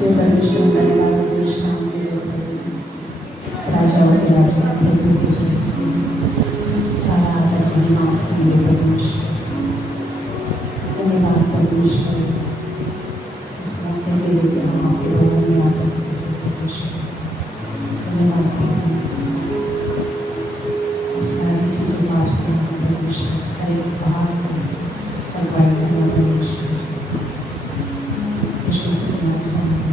हे परमेश्वर करने वाला कृष्ण राजाओं के राजा प्रभु के प्रभु सारा आदर महिमा आपके परमेश्वर। धन्यवाद परमेश्वर, इस मौके के लिए कि हम आपके भवन में आ सकते हैं परमेश्वर। धन्यवाद उस सारी चीज़ों को आपसे परमेश्वर हर एक बात को अगुवाई करना परमेश्वर विश्व से करना चाहिए।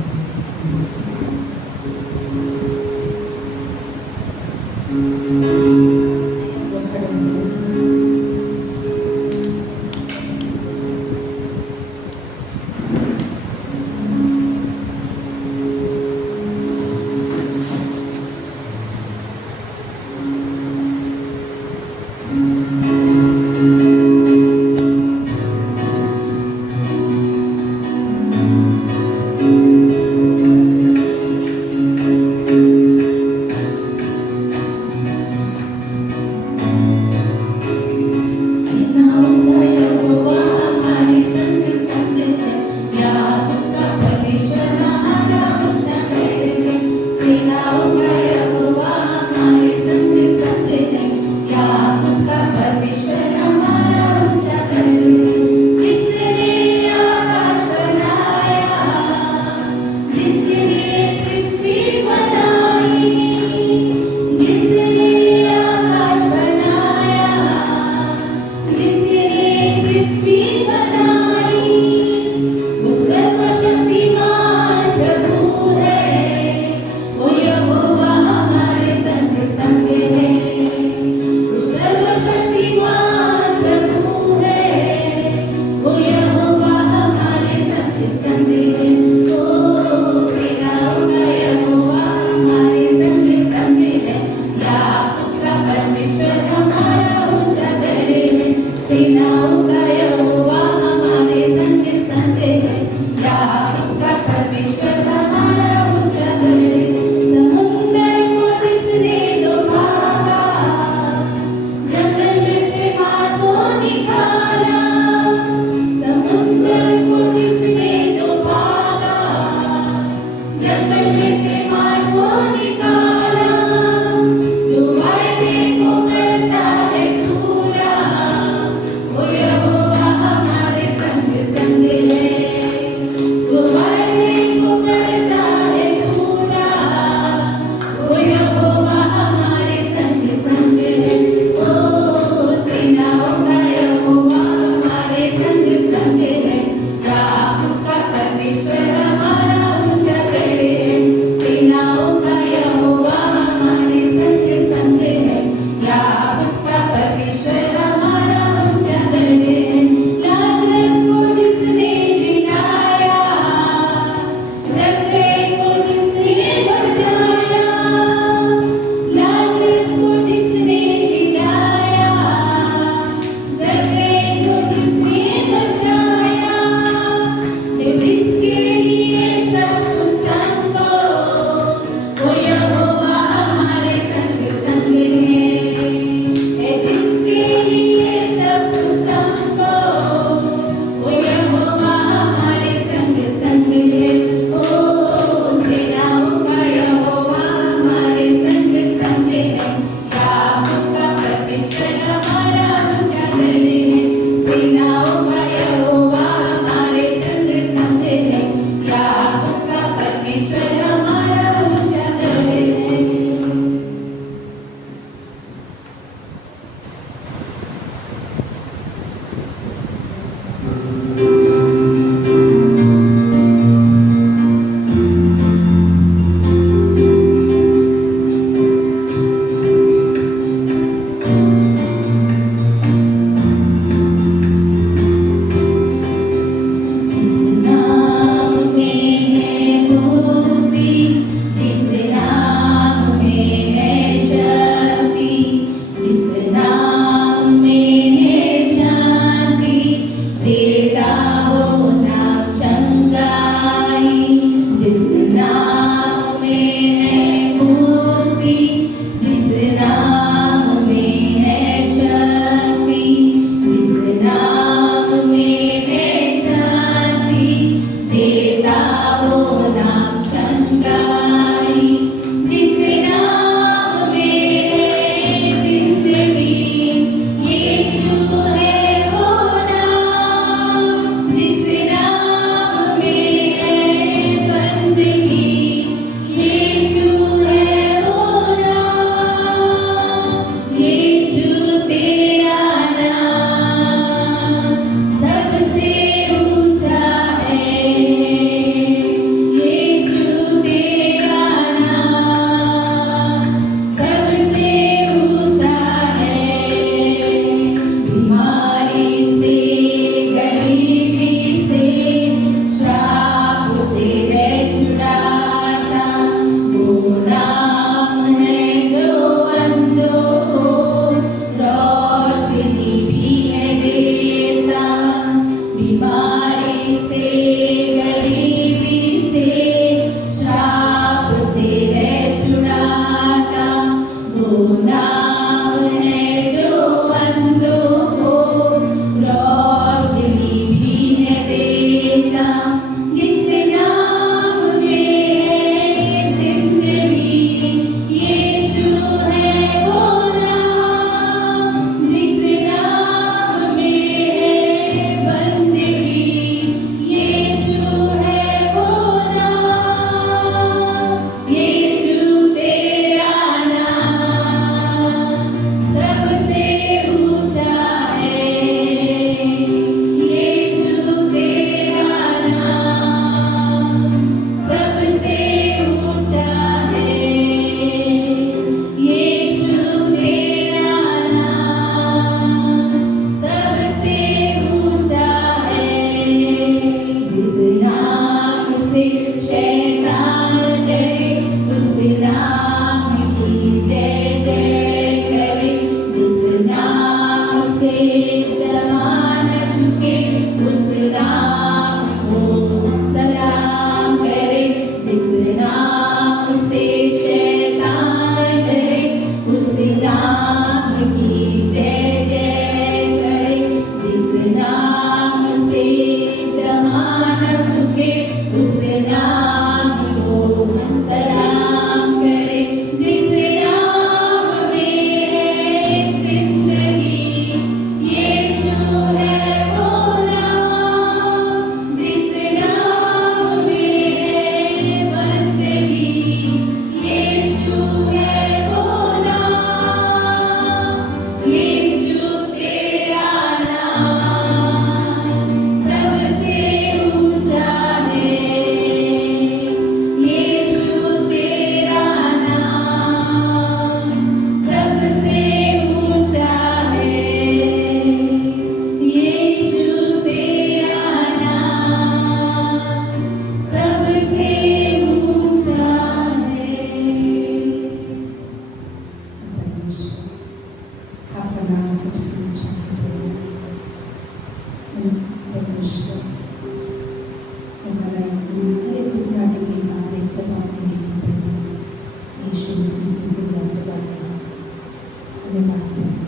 जिस नाम में है मोती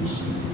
Yeshua,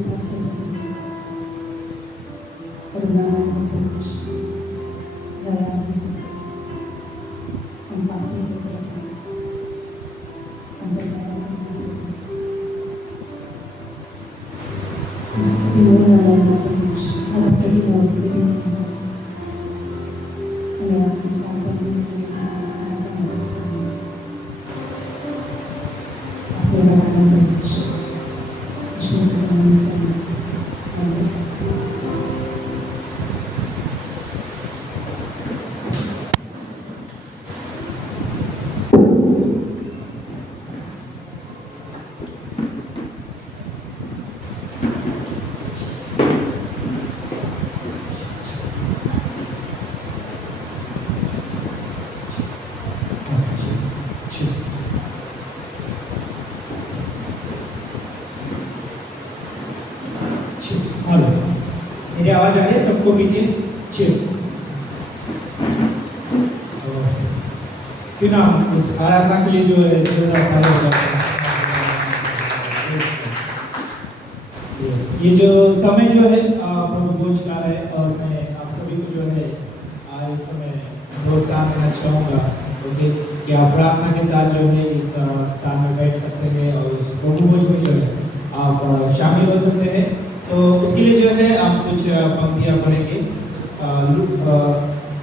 कृपा से बने, करुणामय परमेश्वर, दयामय, हम पापी होकर हम पर दया करना, हम मोल ना परमेश्वर, हम कभी मोल के लिए नहीं हो, हमें आपके साथ बनने के लिए हमारे साथ बनने के लिए आपको बनाना परमेश्वर, इसमें से हम सब मेरी आवाज आ रही है सबको पीछे चिल क्यों ना उस आराधना के लिए जो है ये जो समय जो है प्रभु भोज का है और मैं आप सभी को जो है इस समय प्रोत्साहन देना चाहूँगा क्योंकि कि आप प्रार्थना के साथ जो है इस स्थान में बैठ सकते हैं और उस प्रभु भोज में जो है आप शामिल हो सकते हैं। तो उसके लिए जो है आप कुछ पंक्तियाँ पढ़ेंगे।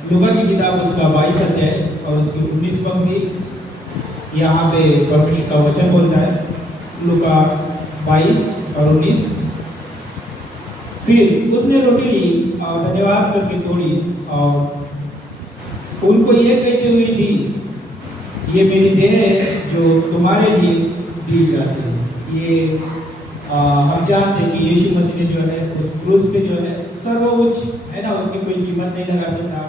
लूका की किताब उसका 22 अध्याय और उसकी 19 पंक्ति यहाँ पे परमेश्वर का वचन बोलता है। लूका 22 और 19। फिर उसने रोटी ली और धन्यवाद करके तोड़ी और उनको ये कहते हुए दी, ये मेरी देह है जो तुम्हारे लिए दी जाती है। ये हम जानते हैं कि यीशु मसीह ने जो है उस क्रूस पे जो है सर्वोच्च है ना, उसकी कोई कीमत नहीं लगा सकता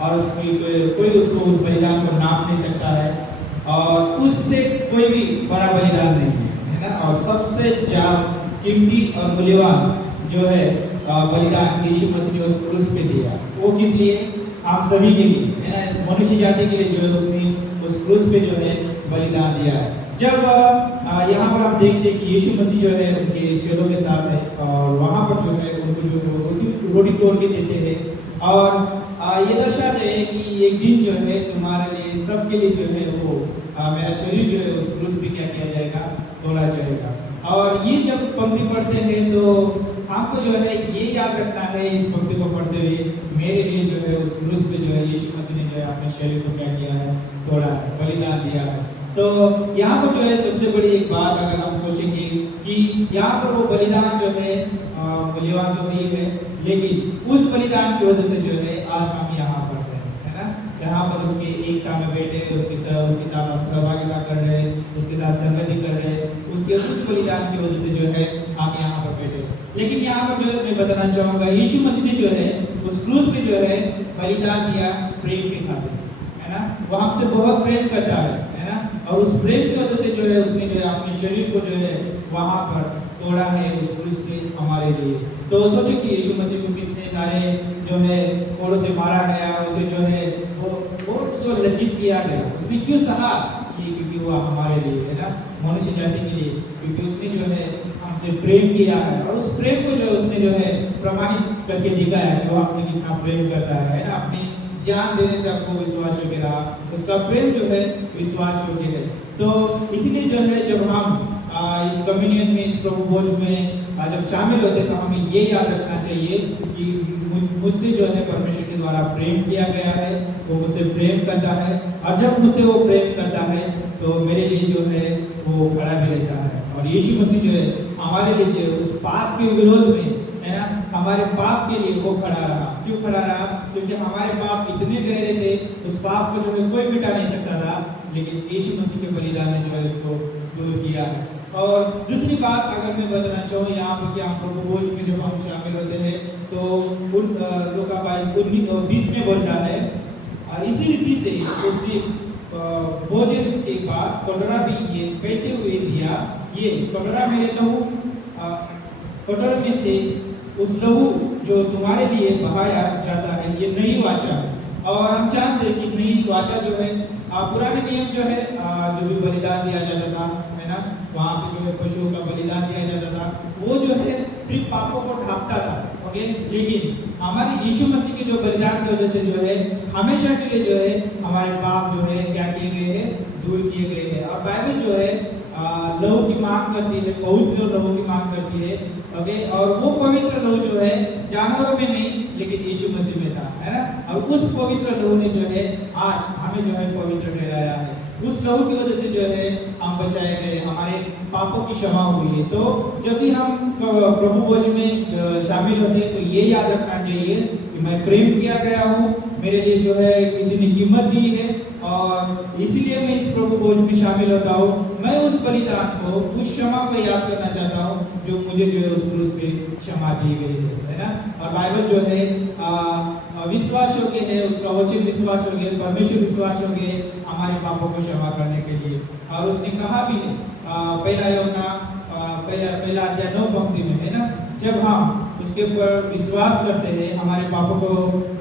और उसकी कोई उसको उस बलिदान को नाप नहीं सकता है और उससे कोई भी बड़ा बलिदान नहीं है ना। और सबसे ज्यादा कीमती और मूल्यवान जो है बलिदान यीशु मसीह ने उस क्रूस पे दिया। वो किस लिए? आप सभी के लिए है ना, मनुष्य जाति के लिए जो है उसने उस क्रूस पे जो है बलिदान दिया है। जब यहाँ पर आप देखते हैं कि यीशु मसीह जो है उनके चेलों के साथ है और वहाँ पर जो है उनको जो रोटी तोड़ के देते हैं और ये दर्शाते हैं कि एक दिन जो है तुम्हारे लिए सबके लिए जो है वो मेरा शरीर जो है उस क्रूस पे क्या किया जाएगा? तोड़ा जाएगा। और ये जब पंक्ति पढ़ते हैं तो आपको जो है ये याद रखना है इस पंक्ति को पढ़ते हुए, मेरे लिए जो है उस क्रूस पे जो है यीशु मसीह ने जो है अपने शरीर को क्या किया है? तोड़ा, बलिदान दिया है। तो यहाँ पर जो है सबसे बड़ी एक बात अगर हम सोचेंगे कि यहाँ पर वो बलिदान जो है मूल्यवान तो नहीं है, लेकिन उस बलिदान की वजह से जो है आज हम यहाँ पर है ना, यहाँ पर उसकी एकता में बैठे, उसके साथ हम सहभागिता कर रहे हैं, उसके साथ संगति कर रहे हैं, उसके उस बलिदान की वजह से जो है हम यहाँ पर बैठे। लेकिन यहाँ पर जो है मैं बताना चाहूँगा यीशु मसीह ने जो है उस क्रूस पे जो है बलिदान दिया प्रेम के खातिर, है ना। वो हमसे बहुत प्रेम करता है ना, और उस प्रेम की वजह से जो है उसने जो है अपने शरीर को जो है वहाँ पर तोड़ा है उस क्रूस पे हमारे लिए। तो सोचो कि यीशु मसीह को कितने सारे जो है कोड़ों से मारा गया, उसे जो है वो उसको लज्जित किया गया, उसने क्यों सहा? ये क्योंकि वो हमारे लिए है ना, मनुष्य जाति के लिए, क्योंकि उसने जो है हमसे प्रेम किया है और उस प्रेम को जो है उसने जो है प्रमाणित करके दिखाया है कि वो हमसे कितना प्रेम करता है ना। अपनी जान देने तक वो विश्वास योग्य रहा, उसका प्रेम जो है विश्वास योग्य है। तो इसीलिए जो है जब हम इस कम्युनियन में, इस प्रभु भोज में जब शामिल होते हैं तो हमें ये याद रखना चाहिए कि मुझसे जो है परमेश्वर के द्वारा प्रेम किया गया है, वो मुझसे प्रेम करता है और जब मुझसे वो प्रेम करता है तो मेरे लिए जो है वो खड़ा भी रहता है। और यीशु मसीह जो है हमारे लिए जो है उस पाप के विरोध में है ना, हमारे पाप के लिए वो खड़ा रहा। क्यों खड़ा रहा? क्योंकि हमारे पाप इतने गहरे थे, उस पाप को जो है कोई मिटा नहीं सकता था, लेकिन यीशु मसीह के बलिदान ने जो है उसको दूर किया। और दूसरी बात अगर मैं बताना चाहूँ यहाँ पर कि हम प्रभु भोज में जब हम शामिल होते हैं तो लूका 22:20 में बोलता है, इसी रीति से उसने भोजन के बाद कटोरा भी ये कहते हुए दिया, ये कटोरा मेरे लहू कटोरे में से उस लहू जो तुम्हारे लिए बहाया जाता है, ये नई वाचा। और हम जानते हैं कि नई वाचा जो है पुराने नियम जो है जो भी बलिदान दिया जाता था है ना, वहाँ पे जो है पशुओं का बलिदान दिया जाता था, वो जो है सिर्फ पापों को ढांपता था, ओके, लेकिन हमारे यीशु मसीह के जो बलिदान की वजह से जो है हमेशा के लिए जो है हमारे पाप जो है क्या किए गए हैं, दूर किए गए हैं। और बाइबल जो है लहू की मांग करती है, पवित्र लहू की मांग करती है, ओके, और वो पवित्र लहू जो है जानवरों में नहीं लेकिन यीशु मसीह में था, है ना। और उस पवित्र लहू ने जो है आज हमें जो है पवित्र ठहराया है। उस लहू की वजह से जो है हम बचाए गए, हमारे पापों की क्षमा हुई है। तो जब भी हम प्रभु भोज में शामिल होते हैं तो ये याद रखना चाहिए कि मैं प्रेम किया गया हूँ, मेरे लिए जो है किसी ने कीमत दी है और इसीलिए मैं इस प्रभु भोज में शामिल होता हूँ। मैं उस बलिदान को, उस क्षमा को याद करना चाहता हूँ जो मुझे जो है उस क्रूस पे क्षमा दी गई है ना। और बाइबल जो है विश्वास योग्य है, उसका वचन विश्वास योग्य है, परमेश्वर विश्वास योग्य है हमारे पापों को क्षमा करने के लिए। और उसने कहा भी पहला यूहन्ना पहला अध्याय 9 पंक्ति में, है ना, जब हम उसके ऊपर विश्वास करते हैं, हमारे पापों को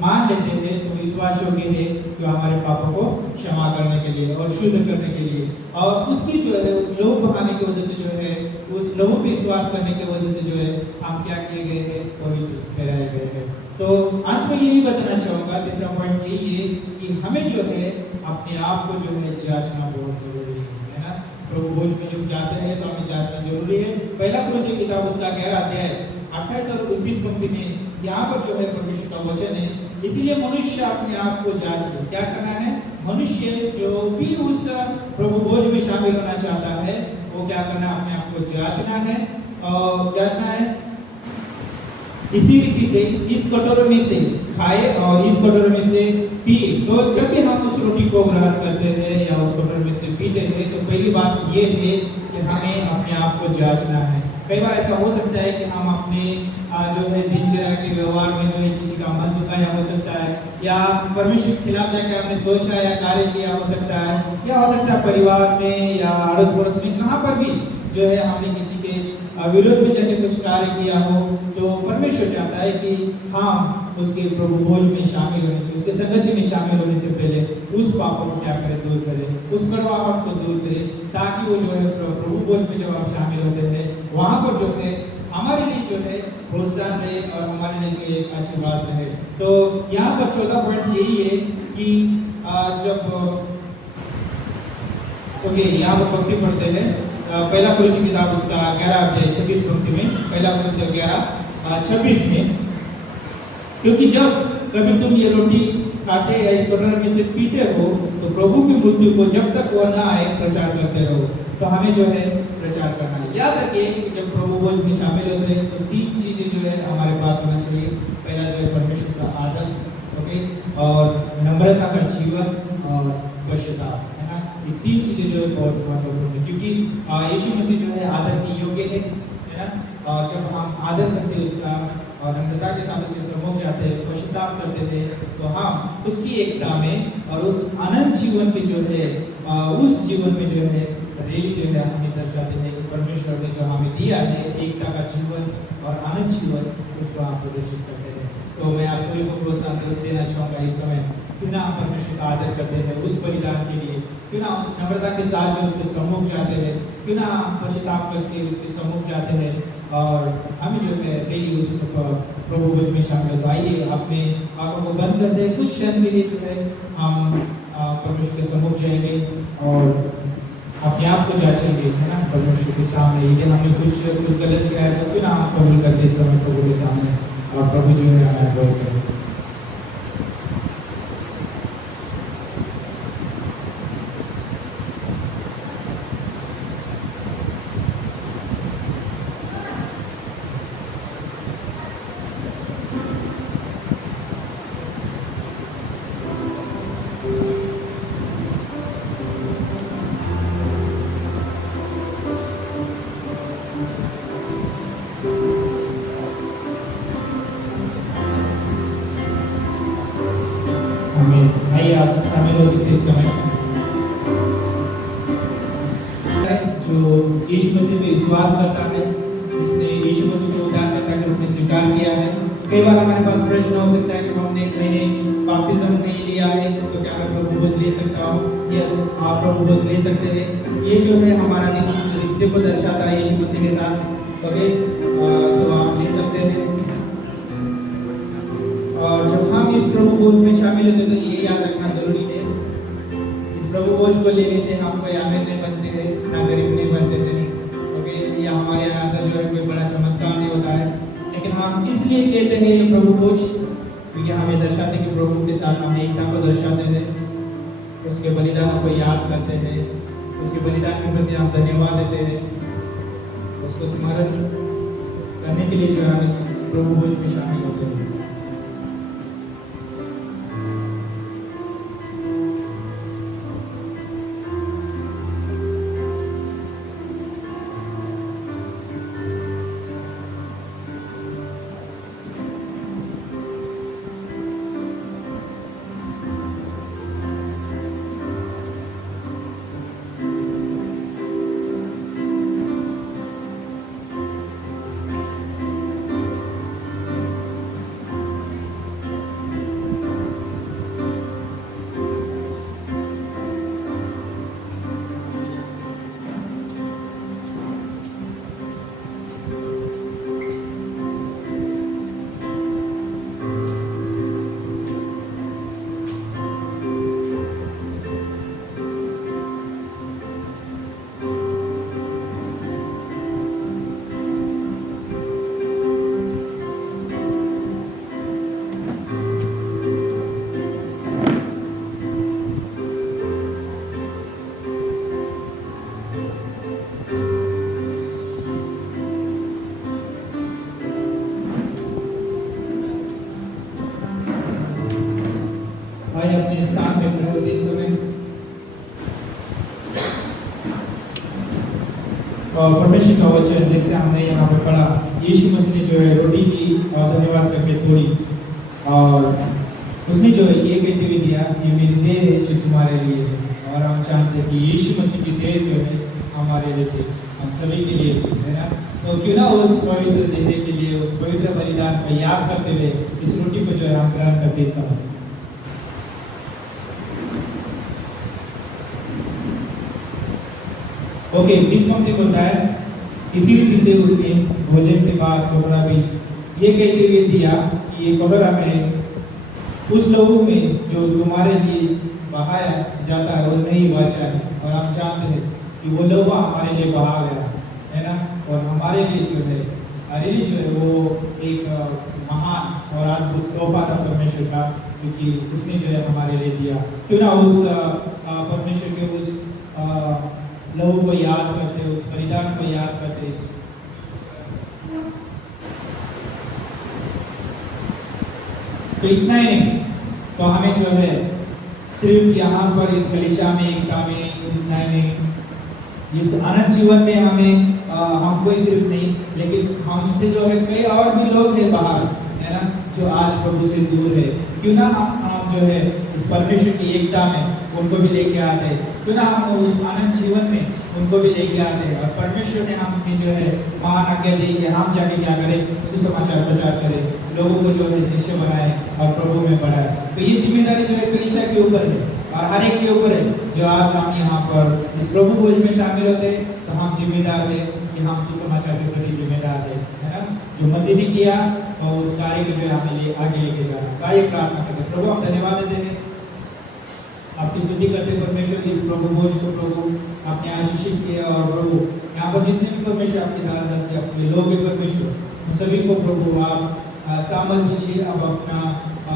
मान लेते हैं तो विश्वास योग्य है कि हमारे पापों को क्षमा करने के लिए और शुद्ध करने के लिए। और उसकी जो है उस लहू बहाने की वजह से जो है, उस लहू पे विश्वास करने की वजह से जो है हम क्या किए गए हैं, पवित्र ठहराए गए हैं। तो अंत में यही बताना चाहूँगा, तीसरा पॉइंट यही है कि हमें जो है अपने आप को जो है जांचना बहुत जरूरी है ना। प्रभु भोज में जब जाते हैं तो हमें जांचना जरूरी है। पहला कुरिन्थियों की किताब उसका 11 अध्याय 28 और 29 पंक्ति में यहाँ पर जो है परमेश्वर का वचन है, इसीलिए मनुष्य अपने आप को जांच ले। क्या करना है, मनुष्य जो भी उस प्रभु भोज में शामिल होना चाहता है वो क्या करना है, अपने आप को जांचना है और जांचना है इसी रीति से इस कटोरे में से खाए और इस कटोरे में से पिए। तो जब भी हम उस रोटी को ग्रहण करते हैं या उस कटोरे में से पीते हैं तो पहली बात ये है कि हमें अपने आप को जांचना है। कई बार ऐसा हो सकता है कि हम अपने जो है दिनचर्या के व्यवहार में जो है किसी का मन दुखाया हो सकता है, या परमेश्वर के खिलाफ जाकर हमने सोचा या कार्य किया हो सकता है, या हो सकता है परिवार में या अड़ोस पड़ोस में कहाँ पर भी जो है हमने किसी के विरोध में जाकर कुछ कार्य किया हो। तो परमेश्वर चाहता है कि हम उसके प्रभु भोज में शामिल होने के, उसके संगति में शामिल होने से पहले उस पापों को क्या करें, दूर करें, उस कड़वाहट को दूर करें, ताकि वो जो है प्रभु भोज में जब आप शामिल होते हैं वहाँ पर जो है हमारे लिए जो है प्रोत्साहन रहे और हमारे लिए जो एक अच्छी बात रहे। तो यहाँ पर चौथा पॉइंट यही है कि जब ओके यहाँ पर पंक्ति पढ़ते हैं पहला कुरिन्थियों की किताब उसका 11 अध्याय 26 पंक्ति में, पहला कुरिन्थियों 11:26 में, क्योंकि जब कभी तुम ये रोटी खाते या इस कटोरे में से पीते हो तो प्रभु की मृत्यु को जब तक वह न आए प्रचार करते रहो। तो हमें जो है प्रचार करना है। याद रखिए जब प्रभु भोज में शामिल होते हैं तो 3 चीजें जो है हमारे पास होना चाहिए। पहला जो है परमेश्वर का आदर, ओके, और नम्रता का जीवन और पश्चाताप, है ना। ये 3 चीजें जो है बहुत महत्वपूर्ण है, क्योंकि यीशु मसीह जो है आदर के योग्य है ना। और जब हम आदर करते हैं उसका और नम्रता के साथ उसे सम्मुख जाते हैं, पश्चाताप करते थे, तो हम उसकी एकता में और उस अनंत जीवन के जो है उस जीवन में जो है रेली जो है हमें दर्शाते हैं कि परमेश्वर ने जो हमें दिया है एकता का जीवन और अनंत जीवन, उसको हम प्रदर्शित करते हैं। तो मैं आप सभी को प्रोत्साहन देना चाहूँगा इस समय, क्यों ना हम परमेश्वर का आदर करते हैं उस बलिदान के लिए, क्यों ना उस नम्रता के साथ जो उसके सम्मुख जाते हैं, क्यों ना हम पश्चाताप करके उसके सम्मुख जाते हैं और हम जो है डेली उस प्रभु भोज में शामिल। आइए अपने आंखों को बंद करते हैं, कुछ क्षण के लिए जो है हम परमेश्वर के सम्मुख जाएंगे और अपने आप को जांचेंगे, है ना, परमेश्वर के सामने। यदि हमने कुछ गलत किया है तो क्यों ना हम कबूल करते इस समय प्रभु के सामने और प्रभु जो है हमारा अगुवाई करें। आइए आप शामिल हो सकते इस समय। जो यीशु मसीह पे विश्वास करता है, जिसने यीशु मसीह को उद्धारकर्ता के रूप में स्वीकार किया है। कई बार हमारे पास प्रश्न हो सकता है कि मैंने बपतिस्म नहीं लिया है तो क्या मैं प्रभु भोज ले सकता हूँ? यस, आप प्रभु भोज ले सकते हैं। ये जो है हमारा रिश्ते को दर्शाता है यीशु मसीह के साथ, ओके। तो आप भोज में शामिल होते तो ये याद रखना जरूरी है, इस प्रभु भोज को लेने से हम कोई अमीर नहीं बनते हैं, ना गरीब नहीं बनते थे। ओके, ये हमारे यहाँ अंदर जो है कोई बड़ा चमत्कार नहीं होता है, लेकिन हम इसलिए लेते हैं ये प्रभु भोज क्योंकि हमें दर्शाते कि प्रभु के साथ हम एकता को दर्शाते हैं, उसके बलिदान को याद करते हैं, उसके बलिदान के प्रति हम धन्यवाद देते हैं, उसको स्मरण करने के लिए जो है हम इस प्रभु भोज में शामिल होते हैं। भाई अपने स्थान पे खड़े होते इस समय और परमेश्वर का वचन जैसे हमने यहाँ पे पढ़ा, यीशु मसीह ने जो है रोटी की और धन्यवाद करके तोड़ी और उसने जो है ये कहते हुए दिया, ये मेरी देह है जो तुम्हारे लिए है। और हम जानते हैं कि यीशु मसीह की देह जो है हमारे लिए थी, हम सभी के लिए थी, है ना। तो क्यों ना उस पवित्र देह के लिए, उस पवित्र बलिदान को याद करते हुए इस रोटी को जो है हम ग्रहण करते इस समय। ओके, 20 पंक्ति बोलता है, इसी रीति से उसने भोजन के बाद कपड़ा भी ये कहते हुए दिया कि ये कपड़ा मेरे उस लहू में जो तुम्हारे लिए बहाया जाता है वो नई वाचा है। और हम जानते हैं कि वो लहू हमारे लिए बहा गया है ना, और हमारे लिए जो है हमारे जो है वो एक महान और अद्भुत तोहफा था परमेश्वर का, क्योंकि उसने जो है हमारे लिए दिया। क्यों ना उस परमेश्वर के उस लहू को याद करते, उस बलिदान को याद करते। तो इतना ही नहीं, तो हमें जो है सिर्फ यहाँ पर इस कलीसिया में, एकता में इतना ही नहीं, इस अनंत जीवन में हमें हमको ही सिर्फ नहीं, लेकिन हमसे जो है कई और भी लोग हैं बाहर, है ना, जो आज प्रभु से दूर है। क्यों ना हम जो है इस परमेश्वर की एकता में उनको भी लेके आते हैं, क्यों ना हम उस आनंद जीवन में उनको भी लेके आते हैं। और परमेश्वर ने हमें जो है महान आज्ञा दी कि हम जाके क्या करें, सुसमाचार प्रचार करें, लोगों को जो है शिष्य बनाए और प्रभु में बढ़ाए। तो ये जिम्मेदारी जो है कलीसिया के ऊपर है और हर एक के ऊपर है। जो आज हम यहाँ पर इस प्रभु भोज में शामिल होते हैं, तो हम जिम्मेदार है कि हम सुसमाचार के प्रति जिम्मेदार है ना। जो मसीह ने किया और उस कार्य को जो है हमें आगे लेके जाना। कार्य प्रार्थना करते प्रभु हम धन्यवाद देते हैं, आपकी स्तुति करते परमेश्वर इस प्रभु भोज को प्रभु आपने आशीषित किया। और प्रभु यहाँ पर जितने भी परमेश्वर आपके दादा से आपके लोग हैं परमेश्वर, उन सभी को प्रभु आप सामर्थ दीजिए। अब अपना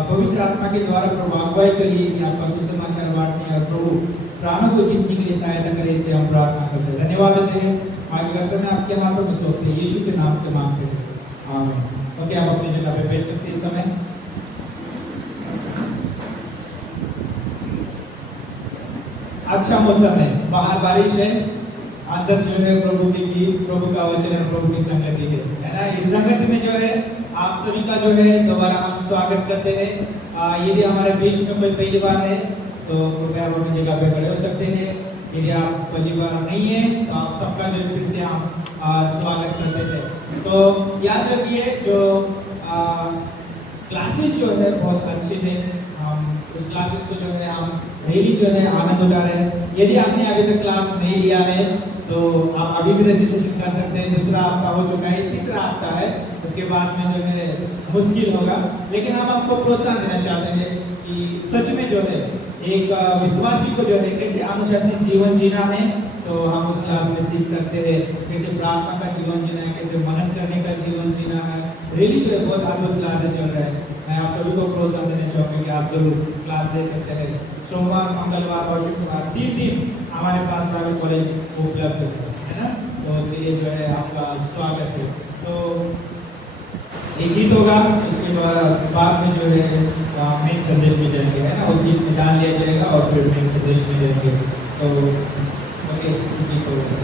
पवित्र आत्मा के द्वारा प्रभु अगुवाई करिए कि आपका सुसमाचार बांटने और प्रभु प्राणों को जीतने के लिए सहायता करें, इसे हम प्रार्थना करते हैं। धन्यवाद देते हैं, आगे का समय आपके हाथों में सौंपते हैं, यीशु के नाम से मांगते हैं, आमीन। ओके, आप अपनी जगह पे बैठ सकते हैं। इस समय अच्छा मौसम है, बाहर बारिश है, अंदर जो है प्रभु की प्रभु का वचन है, प्रभु की संगति है ना। इस संगति में जो है आप सभी का जो है दोबारा हम स्वागत करते हैं। यदि हमारे बीच में कोई पहली बार है तो कृपया अपनी जगह पे खड़े हो सकते हैं। यदि आप पहली बार नहीं है तो आप सबका जो फिर से हम स्वागत करते थे। तो याद रखिए जो क्लासेस जो है बहुत अच्छे हैं, हम उस क्लासेस को जो है हम डेली जो है आनंद उठा रहे हैं। यदि आपने अभी तक क्लास नहीं लिया है तो आप अभी भी रजिस्ट्रेशन कर सकते हैं। दूसरा हफ्ता हो चुका है, तीसरा हफ्ता है, उसके बाद में जो है मुश्किल होगा, लेकिन हम आपको प्रोत्साहन देना चाहते हैं कि सच में जो है एक विश्वासी को जो है कैसे अनुशासित जीवन जीना है, तो हम उस क्लास में सीख सकते हैं। कैसे प्रार्थना का जीवन जीना है, कैसे मेहनत करने का जीवन जीना है। रियली जो है बहुत अद्भुत क्लासेस चल रहे हैं। मैं आप सभी को प्रोत्साहन देना चाहूँगा कि आप जरूर क्लास ले सकते हैं। सोमवार, मंगलवार और शुक्रवार 3 दिन हमारे पास प्राइवेट कॉलेज उपलब्ध है ना, तो इसलिए जो है आपका स्वागत है। तो एक गीत होगा, उसके बाद में जो है मेन संदेश में जाएंगे, है ना, उस गीत में जान लिया जाएगा और फिर मेन संदेश में जाएंगे। तो ओके, गीत होगा।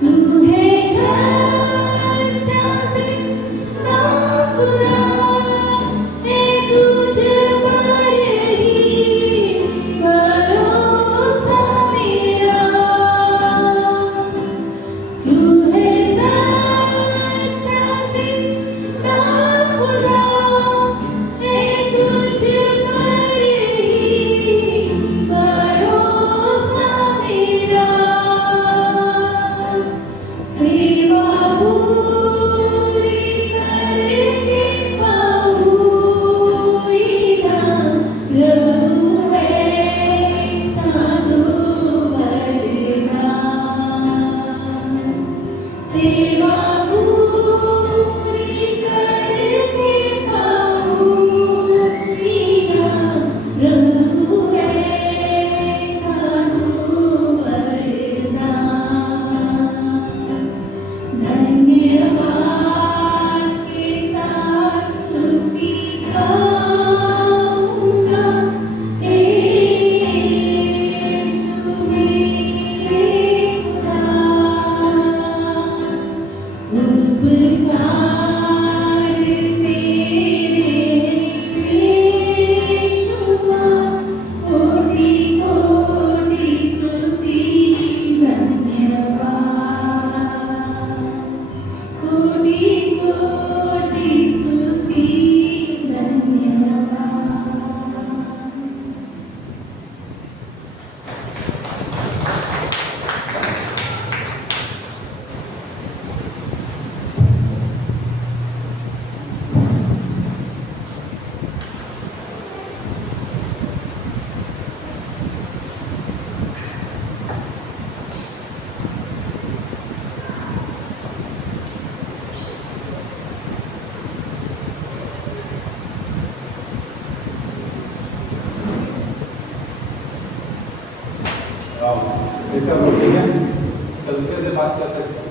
तू ठीक है, चलते थे बात कर सकते हैं।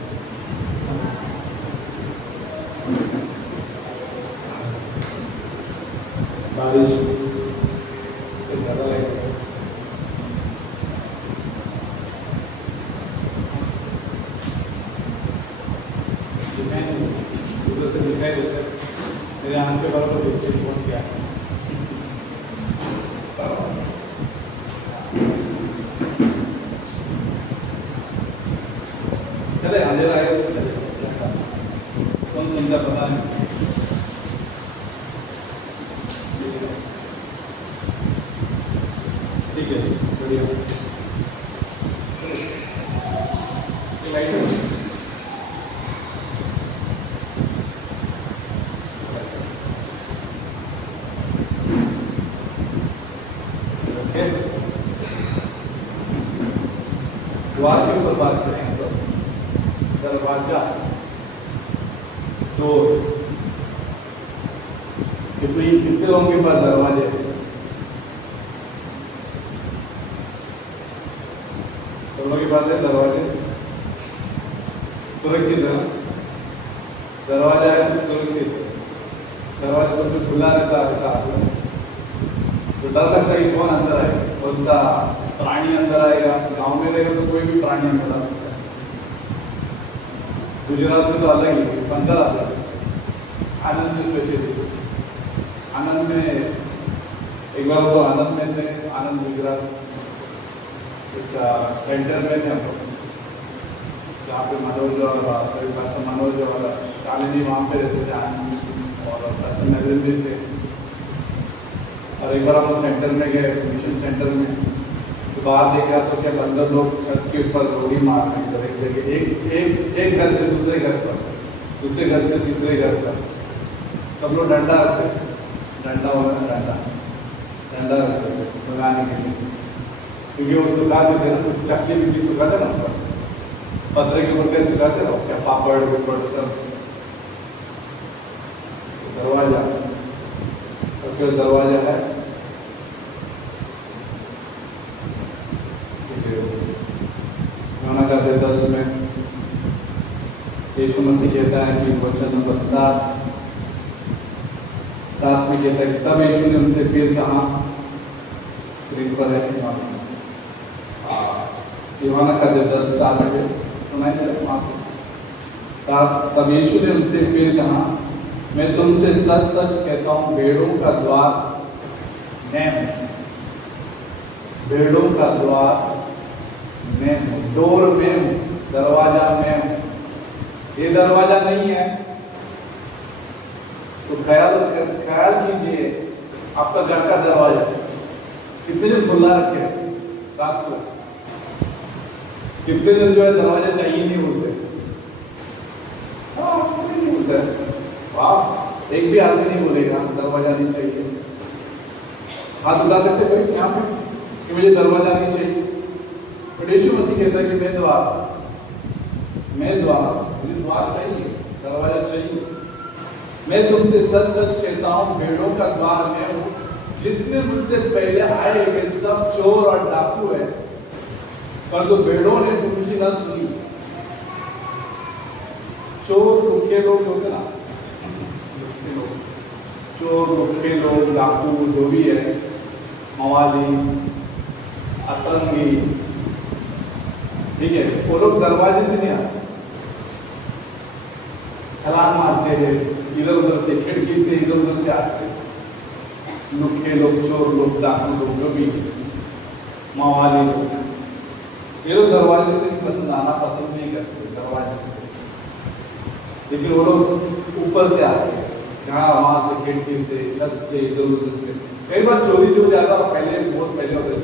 बारिश ज़्यादा लगेगा। उधर से दिखाई देता है, मेरे हाथ पे बराबर देखते फोन क्या है। चले अंधेरा आएगा तो चले, कौन समझा पता नहीं। ठीक है, बढ़िया। लाइट है? ओके, द्वार के ऊपर बात करें तो दरवाजा, डोर, कितने लोगों के पास दरवाजे हैं? सब लोगों के पास है दरवाजे? सुरक्षित है ना? दरवाजा है तो सुरक्षित है। दरवाजा सबसे खुला रहता है ऐसा तो डर लगता है कि कौन अंदर आएगा, कौन सा प्राणी अंदर आएगा। गांव में रहेगा तो कोई भी प्राणी अंदर आ सकता है। गुजरात में तो अलग ही बंदर आता है। आनंद में स्पेशली, आनंद में एक बार वो आनंद में थे, आनंद गुजरात एक सेंटर में थे हम लोग, जहाँ पे मनोज और मनोज और शालिनी वहाँ पे रहते थे, आनंद और नरेंद्र भी थे। और एक बार हम लोग सेंटर में गए, मिशन सेंटर में, तो बाहर देखा तो क्या बंदर लोग छत के ऊपर रोड़ी मार रहे हैं एक जगह, एक घर से दूसरे घर पर, दूसरे घर से तीसरे घर पर। सब लोग डंडा रखते थे, डंडा होगा डंडा रखते थे भगाने के लिए, क्योंकि वो सुखाते थे ना, चक्की बिक्की सुखाते ना ऊपर, पत्थर के ऊपर सुखाते ना क्या, पापड़ उपड़ सब। दरवाजा, और फिर दरवाजा है करते 10 में यीशु मसीह कहता है कि वचन नंबर 7 में कहता है कि तब यीशु ने उनसे फिर कहा, स्क्रीन पर है यूहन्ना का 10:7 पे सुनाई दे रहा है 7। तब यीशु ने उनसे फिर कहा, मैं तुमसे सच सच कहता हूँ, भेड़ों का द्वार मैं हूँ, भेड़ों का द्वार मैं हूँ, डोर में हूँ, दरवाजा मैं हूँ। ये दरवाजा नहीं है तो ख्याल कीजिए आपका घर का दरवाजा कितने दिन खुला रखे रात को, कितने दिन जो है दरवाजा चाहिए नहीं बोलते, नहीं बोलते। वाह, एक भी आदमी नहीं बोलेगा दरवाजा नहीं चाहिए। हाथ उठा सकते कोई यहाँ पे कि मुझे दरवाजा नहीं चाहिए? बट यीशु मसीह कहता है कि मैं द्वार, मुझे द्वार चाहिए, दरवाजा चाहिए। मैं तुमसे सच सच कहता हूँ, भेड़ों का द्वार मैं हूँ। जितने मुझसे पहले आए वे सब चोर और डाकू है, पर तो भेड़ों ने उनकी न सुनी। चोर भूखे लोग होते ना, चोर भूखे लोग, डाकू जो भी है, मवाली, अतरंगी, ठीक है, वो लोग दरवाजे से नहीं आते, छलांग मारते हैं इधर उधर से, खिड़की से इधर उधर से आते हैं। लुखे लोग, चोर लोग, डाकू लोग, जो भी मवाली लोग, ये लोग दरवाजे से आना पसंद नहीं करते दरवाजे से, लेकिन वो लोग ऊपर से आते हैं, यहाँ वहाँ से, खिड़की से, छत से, इधर उधर से। कई बार चोरी जो ज़्यादा पहले, बहुत पहले होता है,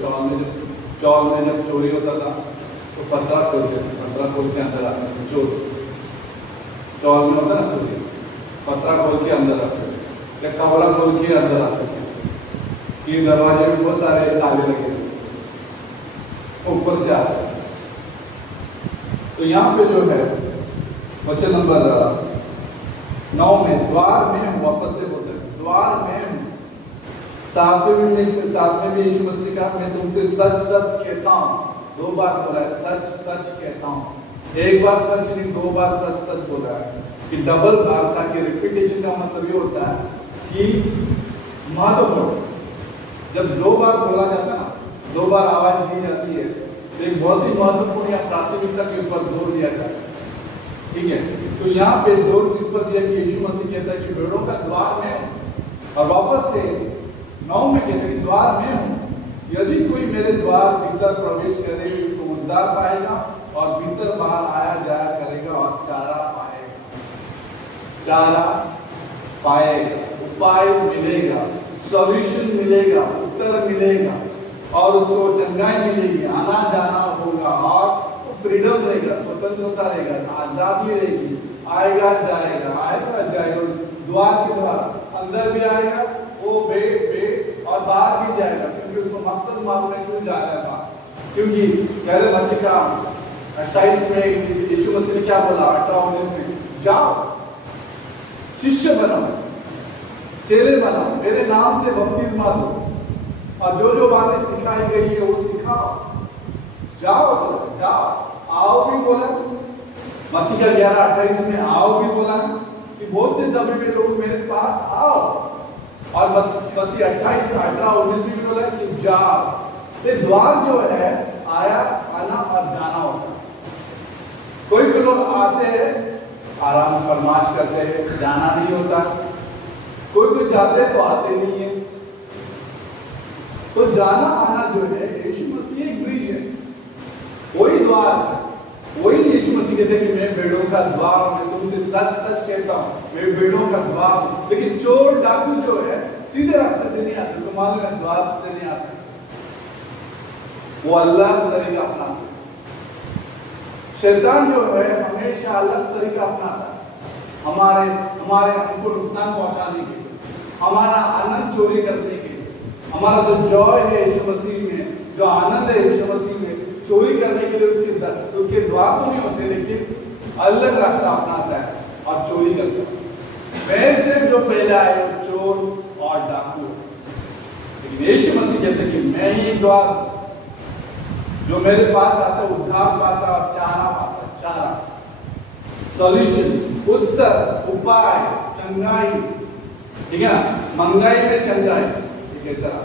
चौल में जब चोरी होता था तो पत्थर खोल के अंदर आते थे चोर। चौल में होता ना चोरी, पत्थर खोल के अंदर आते थे, या कमरा खोल के अंदर आते थे। ये दरवाजे में बहुत सारे ताले लगे थे, ऊपर से आते थे। तो यहाँ पे जो है वचन नंबर 9 में, द्वार में वापस से बोलते हैं, द्वार में। 7 में भी यीशु मसीह का, मैं तुमसे सच सच कहता हूँ, 2 बार बोला है, सच सच कहता हूँ। एक बार सच नहीं, 2 बार सच सच बोला है कि डबल वार्ता के रिपीटेशन का मतलब ये होता है कि महत्वपूर्ण। जब 2 बार बोला जाता है ना, 2 बार आवाज दी जाती है, तो एक बहुत ही महत्वपूर्ण या प्राथमिकता के ऊपर जोर दिया जाता है। ठीक है, तो यहाँ पे जोर किस पर दिया कि यीशु मसीह कहता है कि भेड़ों का द्वार में हूँ, और वापस से 9 में कहता है कि द्वार में हूँ, यदि कोई मेरे द्वार भीतर प्रवेश करे तो उद्धार पाएगा और भीतर बाहर आया जाया करेगा और चारा पाएगा। चारा पाएगा, उपाय मिलेगा, सॉल्यूशन मिलेगा, उत्तर मिलेगा और उसको चंगाई मिलेगी, आना जाना होगा और फ्रीडम रहेगा, स्वतंत्रता रहेगा, आजादी रहेगी, आएगा जाएगा, आएगा जाएगा। उस द्वार के द्वारा अंदर भी आएगा वो बे और बाहर भी जाएगा, क्योंकि उसको मकसद मालूम है क्यों जा रहा है बाहर। क्योंकि पहले मसीह का 28 में यीशु मसीह ने क्या बोला, 18-19 में, जाओ शिष्य बनाओ, चेले बनाओ, मेरे नाम से बपतिस्मा दो और जो जो बातें सिखाई गई है वो सिखाओ। जाओ जाओ, आओ भी बोला, मत्ती का 11-28 में आओ भी बोला कि बहुत से दबे हुए लोग मेरे पास आओ, और मत्ती 28-18-19 में भी बोला कि जाओ। ये द्वार जो है आया, आना और जाना होता है। कोई लोग आते हैं आराम फरमाश करते हैं, जाना नहीं होता। कोई जाते हैं तो आते नहीं है। तो जाना आना जो है, यीशु मसीह एक ब्रिज है, वही द्वार है। वही यीशु मसीह कहते हैं कि मैं भेड़ों का द्वार हूं, मैं तुमसे सच सच कहता हूं, मैं भेड़ों का द्वार हूं। लेकिन चोर डाकू जो है सीधे रास्ते से नहीं आते, तो मालूम है द्वार से नहीं आ सकते, वो अल्लाह का तरीका अपनाते। शैतान जो है हमेशा अलग तरीका अपनाता है, हमारे हमको नुकसान पहुंचाने के लिए, हमारा आनंद चोरी करने के लिए, हमारा जो जॉय है यीशु मसीह में, जो आनंद है यीशु मसीह में, चोरी करने के लिए उसके द्वार तो नहीं होते, लेकिन अलग रास्ता अपनाता है और चोरी करता है। मेरे से जो पहले आए वो चोर और डाकू, लेकिन यीशु मसीह कहते हैं कि मैं ही द्वार, जो मेरे पास आता उद्धार पाता और चारा पाता, चारा, सॉल्यूशन, उत्तर, उपाय, चंगाई। ठीक है ना, महंगाई में चंगाई, ठीक है सर,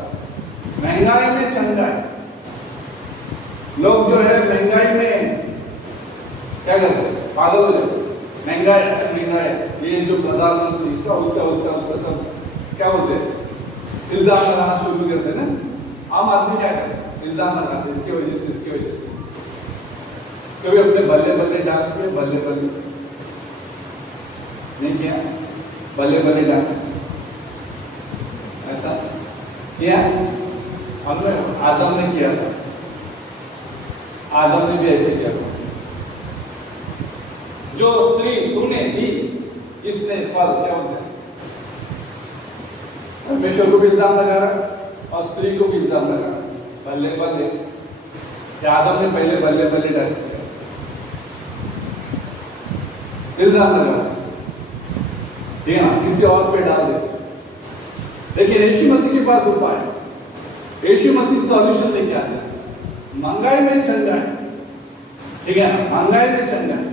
महंगाई में चंगाई। लोग जो है महंगाई में क्या करते हैं, पागल हो जाते, महंगाई, ये जो प्रधानमंत्री इसका उसका उसका उसका सब क्या बोलते हैं, इल्जाम लगाना शुरू करते हैं ना। आम आदमी क्या करते हैं, इल्जाम लगाते, इसकी वजह से, इसकी वजह से। कभी अपने बल्ले बल्ले डांस किया, बल्ले बल्ले नहीं किया, बल्ले बल्ले डांस ऐसा किया हमने, आदम ने किया था, आदम ने भी ऐसे किया था। जो स्त्री तूने दी, इसने फल क्या बोलते हैं, परमेश्वर को भी इल्जाम लगा रहा और स्त्री को भी इल्जाम लगा रहा, बल्ले बल्ले। आदम ने पहले बल्ले बल्ले डांस किया, इल्जाम लगा, ठीक है ना, किसी और पे डाल दे। लेकिन यीशु मसीह के पास उपाय, यीशु मसीह सॉल्यूशन लेके आए, महंगाई में चंगाई, ठीक है ना, महंगाई में चंगाई।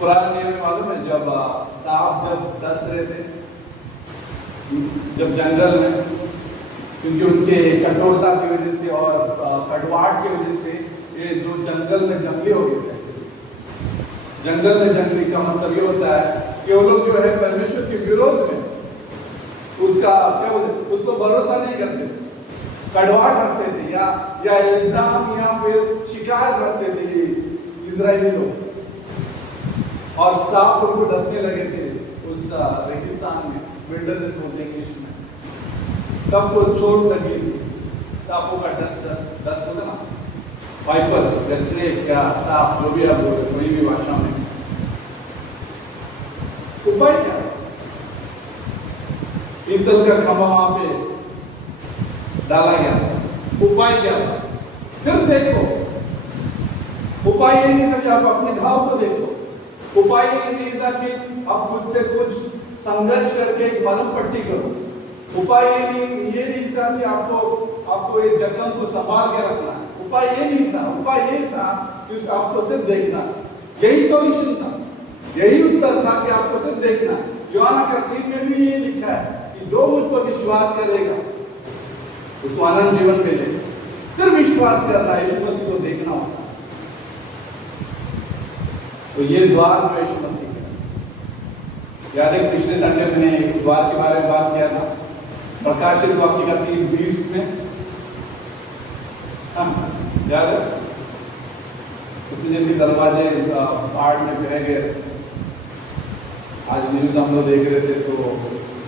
पुराने नियम में मालूम है, जब सांप जब डस रहे थे, जब जंगल में, क्योंकि उनके कठोरता की वजह से और कटवाहट की वजह से ये जो जंगल में जंगली हो गए थे। जंगल में जंगली का मतलब ये होता है कि वो लोग जो है परमेश्वर के विरोध में उसका क्या बोलते, उसको भरोसा नहीं करते, कड़वाहट रखते थे, या इल्जाम या फिर शिकायत रखते थे इजरायली लोग, और सांप उनको डसने लगे थे उस रेगिस्तान में, विल्डरनेस बोलते हैं इंग्लिश में। सबको चोट लगी, सांपों का डस होता ना, वाइपर, स्नेक या सांप, जो भी आप बोले, कोई भी भाषा में। उपाय क्या है, पीतल का खंभा वहां पे डाला गया, उपाय क्या है, सिर्फ देखो। उपाय ये नहीं था कि आप अपने घाव को देखो, उपाय ये नहीं था कि आप खुद से कुछ संघर्ष करके एक मलहम पट्टी करो, उपाय ये नहीं था कि आपको एक जख्म को संभाल के रखना है। उपाय ये नहीं था, उपाय ये था कि उसको आपको सिर्फ देखना, यही सॉल्यूशन था, यही उत्तर था कि आपको सिर्फ देखना। यूहन्ना का 3 में भी ये लिखा है कि जो मुझ पर विश्वास करेगा उसको अनंत जीवन मिलेगा। सिर्फ विश्वास करना, यीशु मसीह को देखना होता। तो ये द्वार जो यीशु मसीह है, याद है पिछले संडे मैंने एक द्वार के बारे में बात किया था, प्रकाशित वाक्य का 3:20 में, याद है कितने भी दरवाजे पहाड़ में बह गए। आज न्यूज हम लोग देख रहे थे तो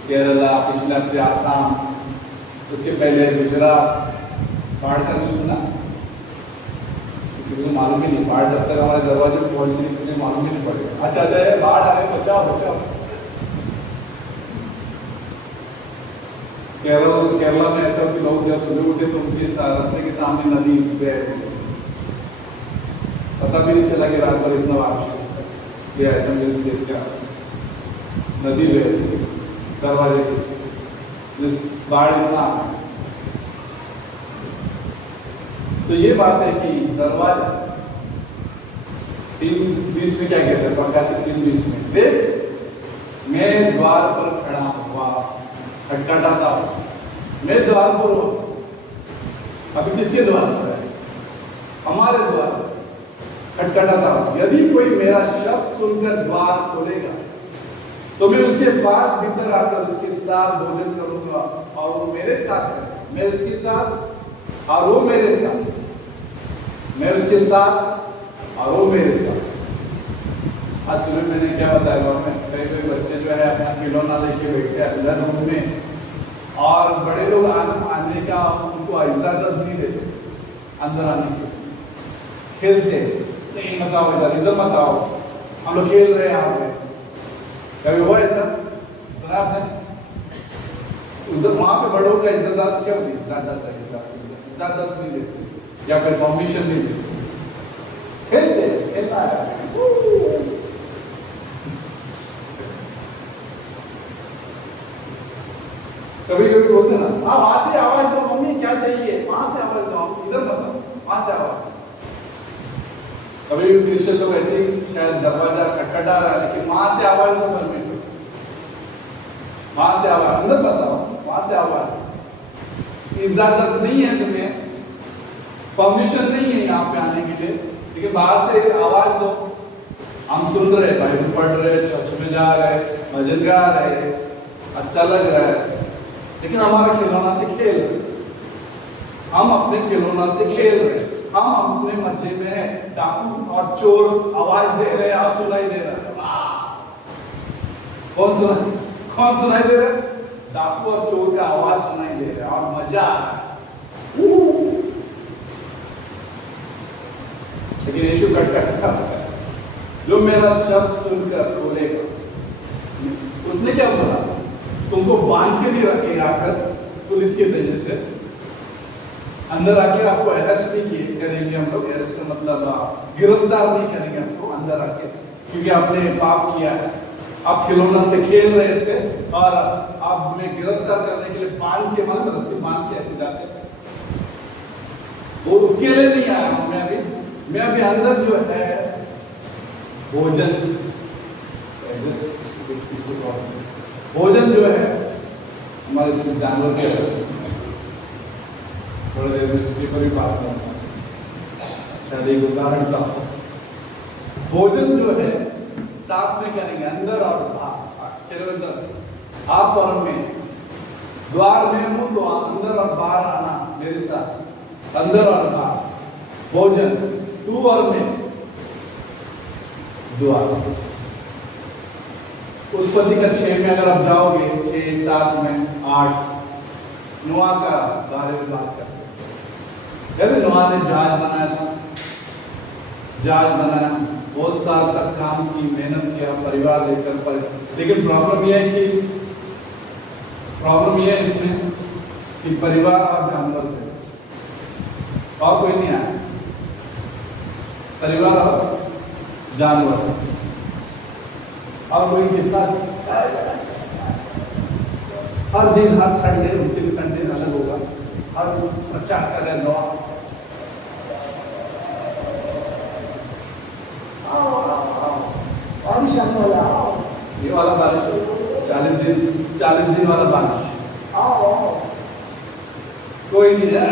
केरला, पिछले हफ्ते आसाम, उसके पहले गुजरात, बाढ़ का न्यूज सुना? किसी को मालूम ही नहीं, बाढ़ जब तक हमारे दरवाजे में पहुंची नहीं किसी को मालूम ही नहीं पड़ेगा। अच्छा जाए बाढ़ आ रहे, बचाओ बचाओ। केरला में ऐसा कि लोग जब सुबह उठे तो उनके रास्ते के सामने नदी बह रही, पता भी नहीं चला कि रात भर इतना बारिश हुआ। ऐसा मेरे क्या नदी बह रही दरवाजे की, बाढ़ इतना। तो ये बात है कि दरवाजा 3:20 में क्या कहते हैं, प्रकाशित 3:20 में, देख मैं द्वार पर खड़ा हुआ खटखटाता हूं, मैं द्वार पर हूं। अभी किसके द्वार पर है? हमारे द्वार खटखटाता हूं। यदि कोई मेरा शब्द सुनकर द्वार खोलेगा तो मैं उसके पास भीतर आकर उसके साथ भोजन करूंगा और वो मेरे साथ है, मैं उसके साथ और वो मेरे साथ, मैं उसके साथ और वो मेरे साथ। आज सुबह मैंने क्या बताया, कई बच्चे जो है अपना खिलौना लेके बैठते हैं अंदर रूम में, और बड़े लोग आने का उनको इजाजत नहीं देते अंदर आने की, खेलते नहीं, बताओ इधर मत आओ, हम लोग खेल रहे हैं यहाँ पे। कभी हुआ ऐसा? सुना आपने? वहां पे बड़ों का इज्जत क्या होती? इजाजत नहीं देते या फिर परमिशन नहीं देते, खेलते खेलना है। कभी कभी बोलते ना, हाँ वहां से आवाज दो, मम्मी क्या चाहिए, वहां से आवाज दो, इधर बताओ, वहां से आवाज। कभी क्रिश्चियन लोग ऐसे ही शायद दरवाजा खटखटा रहा है, लेकिन वहां से आवाज दो, वहां से आवाज, अंदर बताओ, वहां से आवाज। इजाजत नहीं है तुम्हें, परमिशन नहीं है यहाँ पे आने के लिए, लेकिन बाहर से आवाज दो। हम सुन रहे, बाइबल पढ़ रहे, चर्च में जा रहे, भजन गा रहे, अच्छा लग रहा है, लेकिन हमारा खिलौना से खेल रहे, हम अपने खिलौना से खेल रहे, हम अपने मजे में है। डाकू और चोर आवाज दे रहे हैं, आप सुनाई दे रहा है। कौन सुनाई दे रहा है? डाकू और चोर का आवाज सुनाई दे रहा है और मजा आ रहा है। लेकिन यीशु खटखटाता है, जो मेरा शब्द सुनकर बोलेगा। उसने क्या बोला? तुमको बांध के नहीं रखेगा आकर पुलिस के वजह से, अंदर आके आपको अरेस्ट नहीं करेंगे हम लोग। अरेस्ट का मतलब गिरफ्तार नहीं करेंगे हमको अंदर आके, क्योंकि आपने पाप किया है, आप खिलौना से खेल रहे थे और आप हमें गिरफ्तार करने के लिए बांध के, मतलब रस्सी बांध के ऐसे जाते। वो उसके लिए नहीं आया हूं मैं अभी अंदर जो है भोजन जो है हमारे जो जानवर के, थोड़ी देर में इसके पर भी बात करूंगा। शायद एक उदाहरण था, भोजन जो है साथ में करेंगे, अंदर और बाहर, आप और मैं, द्वार में हूं तो अंदर और बाहर आना मेरे साथ, अंदर और बाहर भोजन, तू और मैं, द्वार। उत्पत्ति का 6 में अगर आप जाओगे, 6, 7 में, 8, नोआ का बारे में बात करते हैं। कहते नोआ ने जहाज बनाया था, जहाज बनाया, बहुत साल तक काम की, मेहनत किया, परिवार लेकर पर, लेकिन प्रॉब्लम यह है इसमें कि परिवार और जानवर थे और कोई नहीं आया, परिवार और जानवर, और कोई कितना हर दिन, हर संडे, उनके लिए संडे अलग होगा, हर दिन प्रचार कर रहे नोआ बारिश आने वाला है, आओ ये वाला बारिश 40 दिन वाला बारिश। आओ आओ। कोई नहीं है,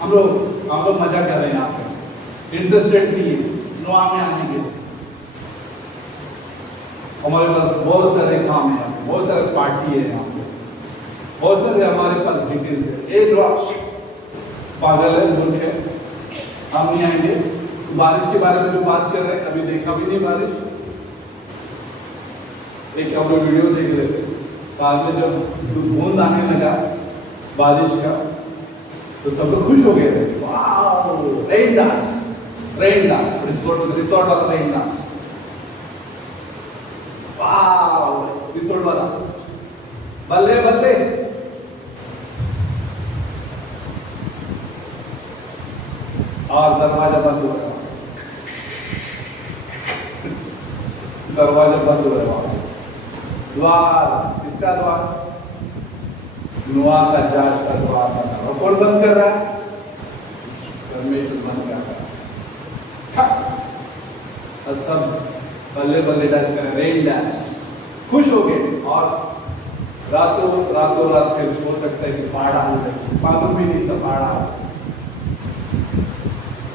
हम लोग मजा कर रहे हैं यहाँ पे, इंटरेस्टेड नहीं है नोआ में आने के लिए। हमारे पास बहुत सारे काम है, बहुत सारे पार्टी है यहाँ पे, बहुत सारे हमारे पास डिटेल्स है। एक लोग पागल है, मूर्ख है, हम नहीं आएंगे। बारिश के बारे में जो बात कर रहे हैं, कभी देखा भी नहीं बारिश। एक हम लोग वीडियो देख रहे थे, बाद में जब बूंद आने लगा बारिश का, तो सब लोग खुश हो गए थे। वाओ, रेन डांस, रिसोर्ट वाला रेन डांस, वाओ, रिसोर्ट वाला बल्ले बल्ले। और दरवाजा बंद हो गया, दरवाजा बंद हो गया। द्वार, किसका द्वार? नोआ का जहाज का द्वार बना। और कौन बंद कर रहा है? परमेश्वर बंद कर रहा है। और सब बल्ले बल्ले डांस कर रहे, रेन डांस, खुश हो गए। और रातों रात फिर हो सकता है कि बाढ़ आ जाए, मालूम भी नहीं था बाढ़ आ।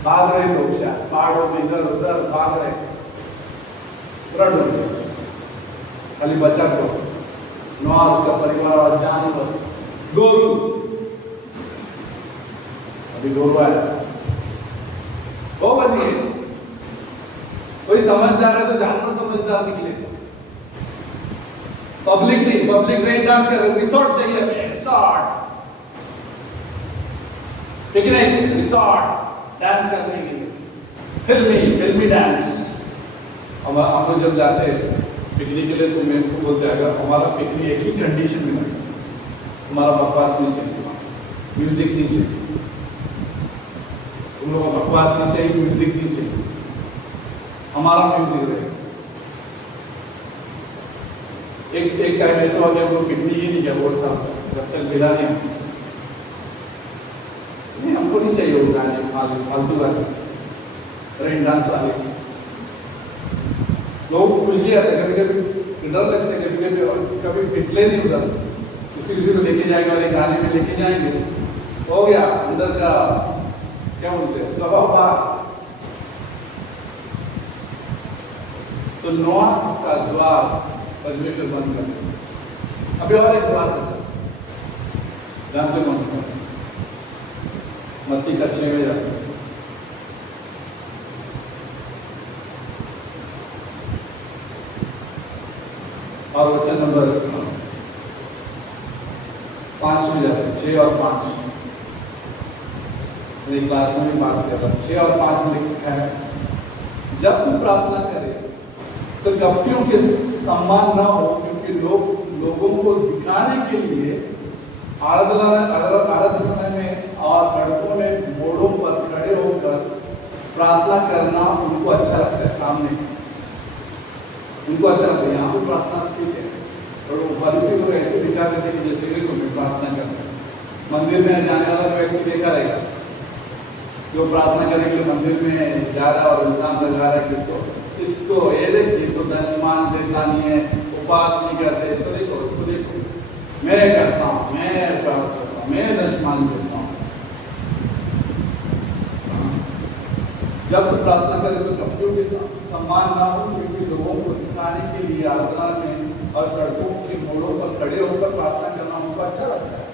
भाग रहे लोग, शायद पहाड़ों में इधर उधर भाग रहे, पूरा डूब गया। खाली बचा को नोआ, उसका परिवार और जानवर, गोरू, अभी गोरू आया, वो बच गए। कोई समझदार है तो जानवर समझदार निकले। पब्लिक नहीं, पब्लिक रेन डांस कर रहे, रिसोर्ट चाहिए हमें, रिसोर्ट, पिकनिक, रिसोर्ट, डांस करने के लिए, फिल्मी डांस। हम लोग जब जाते हैं पिकनिक के लिए तो मेरे को बोलते हैं, हमारा पिकनिक एक ही कंडीशन में लगे, हमारा बकवास नहीं चाहिए, म्यूजिक नहीं चाहिए, तुम लोगों का बकवास नहीं चाहिए, म्यूजिक नहीं चाहिए, हमारा म्यूजिक रहे। एक टाइम ऐसा हो गया, वो पिकनिक ही नहीं किया वो सब, जब तक मिला नहीं, हमको नहीं चाहिए वो गाने फालतू गाने, रेन डांस वाले। लोग कुछ नहीं आते, कभी कभी डर लगता है, कभी फिसले नहीं उधर, किसी को लेके जाएंगे और एक गाने में लेके जाएंगे, हो गया अंदर का क्या बोलते हैं स्वभाव बात। तो नोआ का द्वार परमेश्वर बंद कर दिया। अभी और एक द्वार बचा, जानते कौन सा? मत्ती का 6 में जाते हैं। और वचन नंबर 5 में जाते हैं, 6 और 5। मेरी क्लास में भी बात कर रहा, 6 और 5 में लिखा है, जब तू प्रार्थना करे तो कपटियों के सम्मान न हो, क्योंकि लोगों को दिखाने के लिए आराधना में और सड़कों में मोड़ों पर खड़े होकर प्रार्थना करना उनको अच्छा लगता है। सामने उनको अच्छा लगता है, यहाँ पर प्रार्थना ठीक है, और वो फरीसी लोग ऐसे दिखा देते कि जैसे कि कोई प्रार्थना करते हैं। मंदिर में जाने वाला व्यक्ति देखा रहेगा, जो प्रार्थना करने के लिए मंदिर में जा रहा है और इल्जाम लगा रहा है किसको, इसको, ये देखिए तो दंशमान देता नहीं है, उपवास नहीं करते, इसको देखो, इसको देखो, मैं करता हूँ, मैं उपवास करता हूँ, मैं दंशमान देता हूँ। जब प्रार्थना करें तो कपटियों के सम्मान ना हो, क्योंकि लोगों को दिखाने के लिए आराधना में और सड़कों के मोड़ों पर खड़े होकर प्रार्थना करना उनको अच्छा लगता है,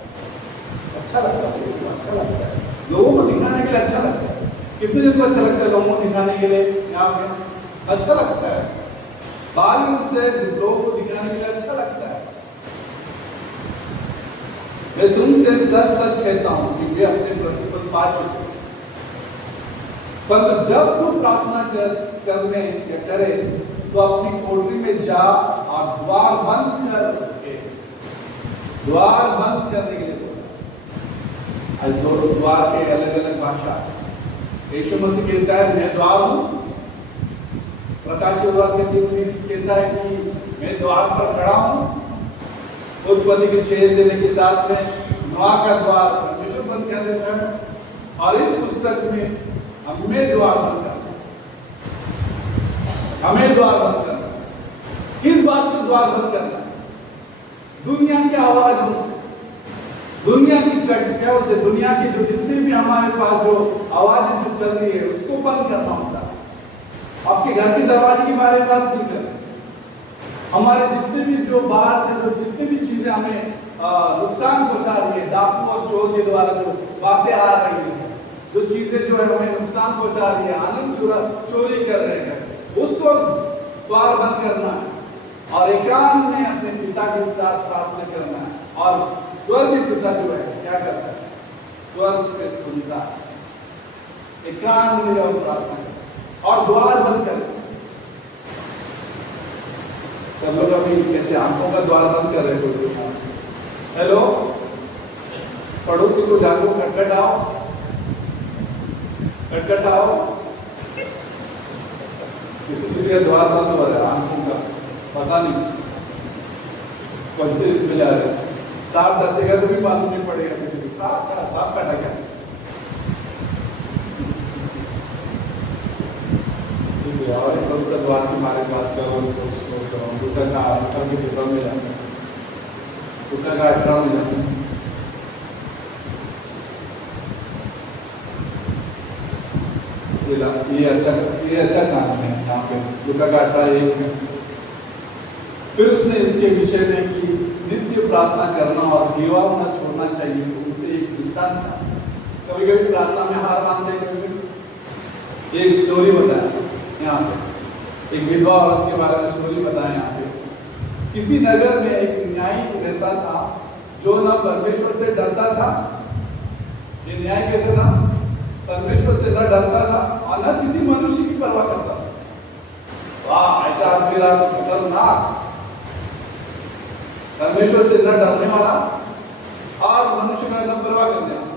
अच्छा लगता है, अच्छा लगता है, लोगों को दिखाने के लिए अच्छा लगता है। कितने दिन को अच्छा लगता है लोगों को दिखाने के लिए? यहाँ पे अच्छा लगता है, बाहरी रूप से लोगों को दिखाने के लिए अच्छा लगता है। मैं तुमसे सच सच कहता हूं कि वे अपने प्रतिफल पा चुके हैं। परंतु जब तुम प्रार्थना करने या करे तो अपनी कोठरी में जा और द्वार बंद करके, द्वार बंद करने के लिए बोला। आज दोनों द्वार के अलग अलग भाषा। यीशु मसीह कहता है मैं द्वार हूं, प्रकाशित द्वार के 3:19 कहता है कि मैं द्वार पर खड़ा हूं। उत्पत्ति के 6 से लेकर 7 में नोआ का द्वार परमेश्वर बंद कर देता है, और इस पुस्तक में हमें द्वार बंद करना, हमें द्वार बंद करना। किस बात से द्वार बंद करना है? दुनिया की आवाजों से, दुनिया की क्या बोलते हैं, दुनिया की जो जितनी भी हमारे पास जो आवाजें जो चल रही है उसको बंद करना होता है। आपके घर के दरवाजे के बारे में बात नहीं कर रहे, हमारे जितने भी जो बाहर से जो जितनी भी चीजें हमें नुकसान पहुंचा रही है, डाकू और चोर के द्वारा जो बातें आ रही है, जो चीजें जो है हमें नुकसान पहुंचा रही है, आनंद चोरी कर रहे हैं, उसको द्वार बंद करना है और एकांत में अपने पिता के साथ प्रार्थना करना है। और स्वर्गीय पिता जो है क्या करता है? स्वर्ग से सुनता है, एकांत में और प्रार्थना करता और द्वार बंद करता। सब लोग अभी कैसे आंखों का द्वार बंद कर रहे हो? हेलो, पड़ोसी को जाको खटखटाओ, खटखटाओ। किसी का द्वार बंद हो रहा है आंखों का, पता नहीं कौन से इसमें जा रहे हैं। सांप डसेगा तो भी मालूम नहीं पड़ेगा किसी को। सांप काटा क्या? और एकदम से द्वार की मारे बात करो, सोच करो, दूसरा का आत्मा की दिशा में जाना, दूसरा का अठारह में जाना। ये अच्छा काम है यहाँ पे लूका का 18:1 में। फिर उसने इसके विषय में कि नित्य प्रार्थना करना और दीवा न छोड़ना चाहिए, उनसे एक दृष्टांत था। कभी कभी प्रार्थना में हार मानते हैं, कभी एक स्टोरी बताया यहाँ पे, एक विधवा औरत के बारे में स्टोरी बताया यहाँ पे। किसी नगर में एक न्यायी रहता था जो न परमेश्वर से डरता था। ये न्याय कैसे था? परमेश्वर से न डरता था और न किसी मनुष्य की परवाह करता था। वाह, ऐसा आदमी रहा तो खतरनाक। परमेश्वर से न डरने वाला और मनुष्य का न परवाह करने वाला।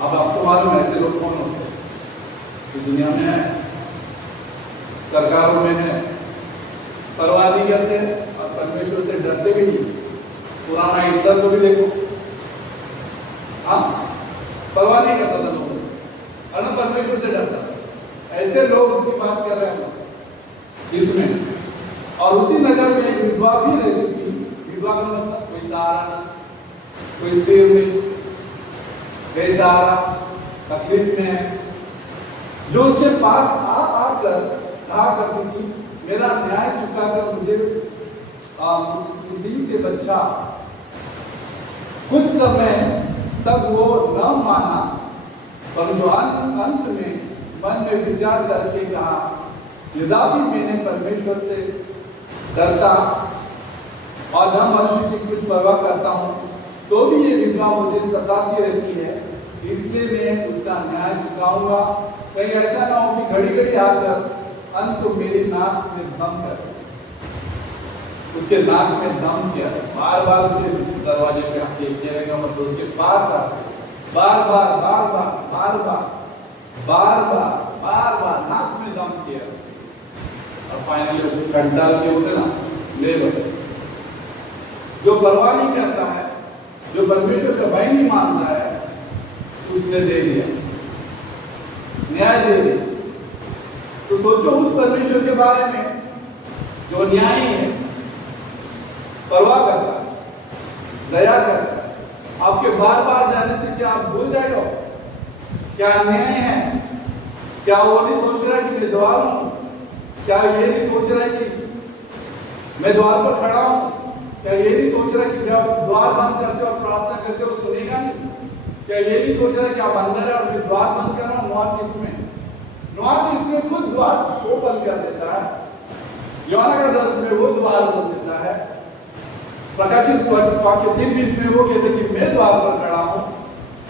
अब आपको मालूम है ऐसे लोग कौन होते हैं? तो दुनिया में है, सरकारों में है, परवाह नहीं करते और परमेश्वर से डरते भी नहीं। पुराना हिटलर को भी देखो, हाँ, परवाह नहीं करता था लोगों और न परमेश्वर से डरता। ऐसे लोग उनकी बात कर रहे हैं इसमें। और उसी नगर में एक विधवा भी रहती थी। विधवा का मतलब कोई सहारा नहीं, कोई सिर नहीं, बेसहारा, तकलीफ में है, जो उसके पास आकर कहा करती थी, मेरा न्याय चुकाकर मुझे बुद्धि से बचा। कुछ समय तक वो न माना, परंतु अंत में मन में विचार करके कहा, यद्यपि मैंने परमेश्वर से डरता और न मनुष्य की कुछ परवाह करता हूँ, तो भी ये विधवा मुझे सताती रहती है, इसलिए मैं उसका न्याय चुकाऊंगा। कहीं ऐसा ना हो कि घड़ी घड़ी आकर अंत को मेरी नाक में दम कर। उसके नाक में दम किया, बार बार उसके दरवाजे पे आके कहने का मतलब उसके पास आके बार बार बार बार बार बार बार बार बार बार नाक में दम किया और फाइनली कंटाल के होते ना ले लो। जो परवाह नहीं करता है, जो परमेश्वर का भय नहीं मानता है, उसने दे दिया, न्याय दे दिया। तो सोचो उस परमेश्वर के बारे में जो न्यायी है, परवाह करता है, दया करता है। आपके बार बार जाने से क्या आप भूल जाएगा क्या अन्याय है? क्या वो नहीं सोच रहा है कि मैं द्वार हूं? क्या ये नहीं सोच रहा है कि मैं द्वार पर खड़ा हूं? क्या ये नहीं सोच रहा है कि जब द्वार बंद करते हो और प्रार्थना करते हो सुनेगा नहीं? क्या ये नहीं सोच रहा है कि आप अंदर है और मैं द्वार बंद कर रहा हूं? नुआह तो इसमें खुद द्वार वो बंद कर देता है। यूहन्ना का 10 में वो द्वार बंद देता है। प्रकाशित वाक्य 3:20 में वो कहते कि मैं द्वार पर खड़ा हूं।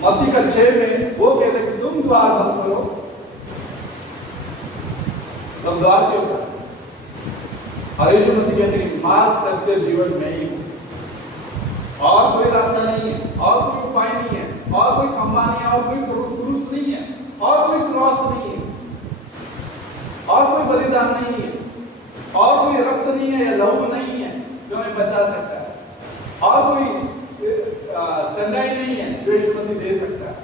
मत्ती का 6 में वो कहते कि तुम द्वार बंद करो। सब द्वार के ऊपर और यीशु मसीह कहते कि मार्ग, सत्य, जीवन मैं ही हूं। और कोई रास्ता नहीं है, और कोई उपाय नहीं है, और कोई खंभा नहीं है, और कोई क्रूस नहीं है, और कोई क्रॉस नहीं है, और कोई बलिदान नहीं है, और कोई रक्त नहीं है या लहू नहीं है जो हमें बचा सकता है, और कोई चंगाई नहीं है जो यीशु मसीह दे सकता है।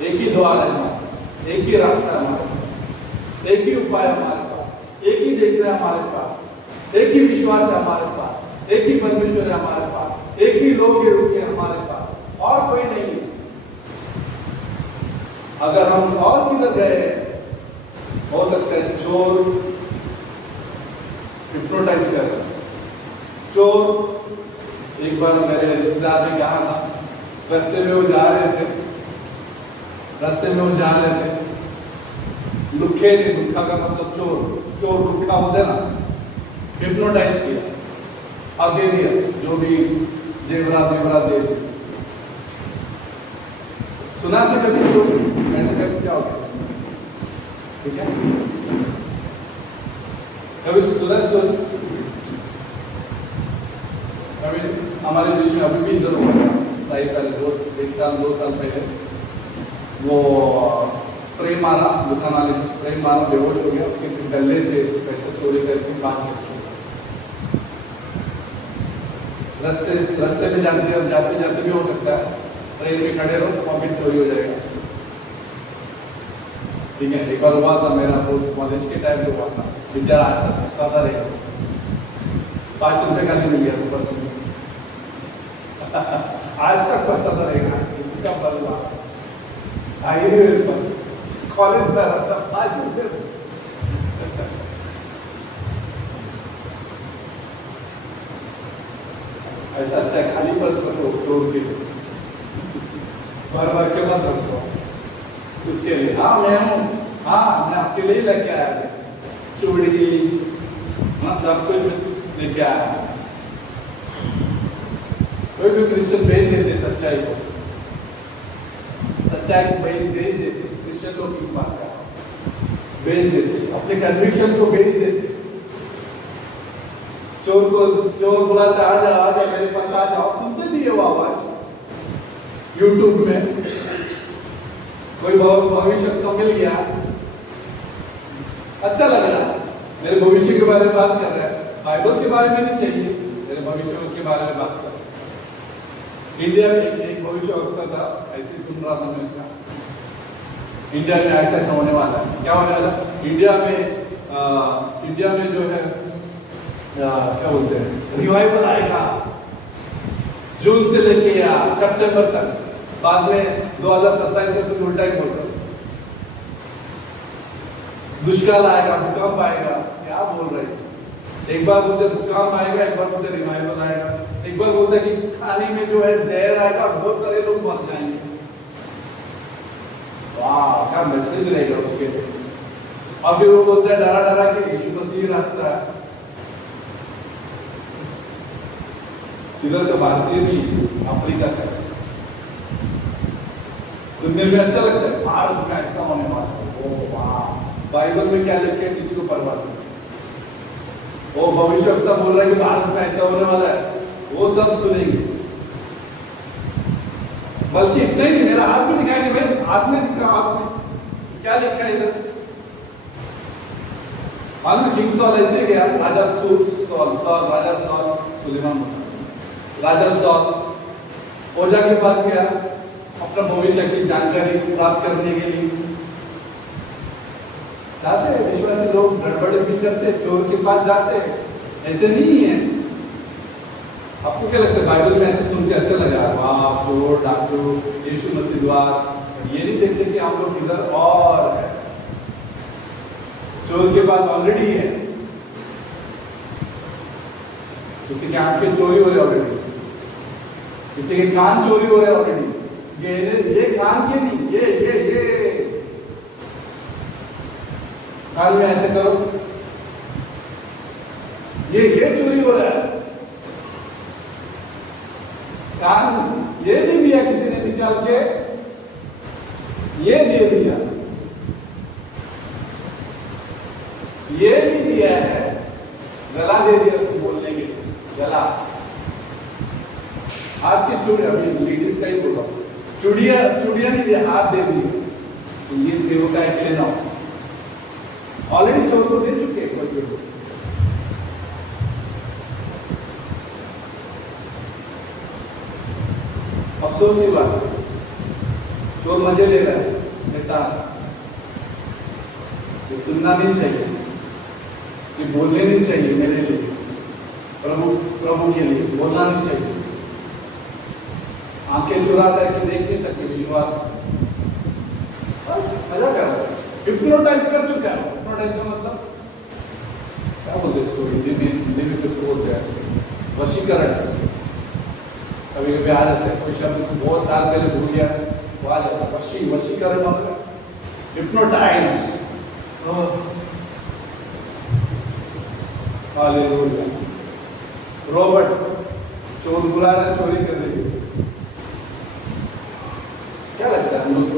एक ही द्वार है हमारे, एक ही रास्ता हमारे पास, एक ही उपाय हमारे पास, एक ही देखना है हमारे पास, एक ही विश्वास है हमारे पास, एक ही परमेश्वर है हमारे पास, एक ही लोग है उसके हमारे पास, और कोई नहीं है। अगर हम और किधर गए, हो सकता है चोर हिप्नोटाइज कर रहा है। चोर, एक बार मेरे रिश्तेदार ने कहा था, रास्ते में वो जा रहे थे, लुखे ने, लुखा का मतलब चोर, चोर लुखा होता है ना, हिप्नोटाइज किया और दे दिया जो भी जेवरात दे दिया। सुना आपने कभी स्टोरी ऐसे करके क्या होता है? ठीक है, कभी सुना स्टोरी? कभी हमारे बीच में अभी भी इधर हुआ था, सही पहले 2 साल पहले वो स्प्रे मारा, दुकान वाले ने स्प्रे मारा, बेहोश हो गया, उसके गले से पैसे चोरी करके बाहर निकल। रास्ते में जाते भी हो सकता है, ट्रेन में खड़े रहो, पॉकेट चोरी हो जाएगा। ठीक है, एक बार हुआ था, मेरा कॉलेज के टाइम पे हुआ था, बेचारा आज तक पछताता रहेगा। 5 रुपए का नहीं मिल गया तो पर्स में आज तक पछताता रहेगा, किसी का पर्स हुआ आई नहीं मेरे पास, कॉलेज जा रहा था, 5 रुपए। ऐसा अच्छा है, खाली पर्स रखो, छोड़ के बार के मत रखो उसके लिए। हाँ मैं हूँ, हाँ मैं आपके लिए लेके आया, चूड़ी, हाँ सब कुछ लेके आया। कोई भी क्रिश्चियन भेज देते सच्चाई को भेज देते, क्रिश्चियन लोग की बात कर, भेज देते, अपने कन्विक्शन को भेज देते। चोर बुलाता, आजा मेरे पास आ जाओ, सुनते भी है वो आवाज। यूट्यूब में कोई भविष्य तो मिल गया, अच्छा लग रहा, मेरे भविष्य के बारे में बात कर रहा है, बाइबल के बारे में नहीं चाहिए, मेरे भविष्य के बारे में बात कर। इंडिया में एक भविष्य वक्ता था, ऐसे सुन रहा था मैं उसका, इंडिया में ऐसा होने वाला है। क्या होने वाला? इंडिया में जो है क्या बोलते हैं, रिवाइवल आएगा जून से लेके या सितंबर तक, बाद में 2027 में तुम उल्टा ही बोल रहे हो। दुष्काल आएगा, भूकंप आएगा, क्या बोल रहे हैं? एक बार बोलते भूकंप आएगा, एक बार बोलते रिवाइवल आएगा, एक बार बोलते कि खाने में जो है जहर आएगा, बहुत सारे लोग मर जाएंगे। वाह, क्या मैसेज रहेगा उसके। और फिर वो बोलते हैं डरा के यीशु मसीह रास्ता है। इधर का भारतीय नहीं, अफ्रीका का। सुनने में अच्छा लगता है, भारत में ऐसा होने वाला है। ओ वाह, बाइबल में क्या लिखे है किसी को परवाह नहीं। वो भविष्यवक्ता बोल रहा है कि भारत में ऐसा होने वाला है, वो सब सुनेंगे। बल्कि इतना ही नहीं, मेरा हाथ भी दिखाएंगे, भाई हाथ में दिखा, हाथ में क्या लिखा है इधर? मालूम किंग सॉल ऐसे गया, राजा सॉल ओजा के पास गया अपना भविष्य की जानकारी प्राप्त करने के लिए। जाते हैं विश्वासी लोग, गड़बड़ भी करते, चोर के पास जाते हैं, ऐसे नहीं है। आपको क्या लगता है बाइबल में ऐसे सुन के अच्छा लगा, वाह चोर डाकू यीशु मसीह द्वार, ये नहीं देखते कि हम लोग इधर और है, चोर के पास ऑलरेडी है, किसी के आंखें चोरी हो रहे ऑलरेडी, किसी के कान चोरी हो रहे ऑलरेडी। ये कान के नहीं, ये कान में ऐसे करो, ये चोरी हो रहा है। कान ये नहीं दिया किसी ने निकाल के, ये दे दिया, ये नहीं दिया है, गला दे दिया उसको बोलने के लिए, गला। हाथ की चूड़ी, अभी लेडीज का ही बोला, चूड़िया नहीं दिया, हाथ दे दिया, तो ये सेवका है के लिए ना हो। ऑलरेडी चोर को दे चुके हैं कोई लोग। अफसोस की बात है, चोर मजे ले रहा है, शैतान। ये सुनना नहीं चाहिए, ये बोलने नहीं चाहिए मेरे लिए। प्रभु प्रभु के लिए बोलना नहीं चाहिए। आंखें चुराता है कि देख नहीं सकते, विश्वास बस मजा कर रहा है, हिप्नोटाइज कर चुका है। हिप्नोटाइज का मतलब क्या बोलते इसको हिंदी में कुछ बोलते हैं, वशीकरण। कभी कभी आ जाते हैं कोई शब्द बहुत साल पहले भूल गया वो आ जाता है, वशीकरण मतलब हिप्नोटाइज। हालेलुया। रॉबर्ट चोर बुला रहा है, चोरी कर रही है, क्या लगता है हम लोग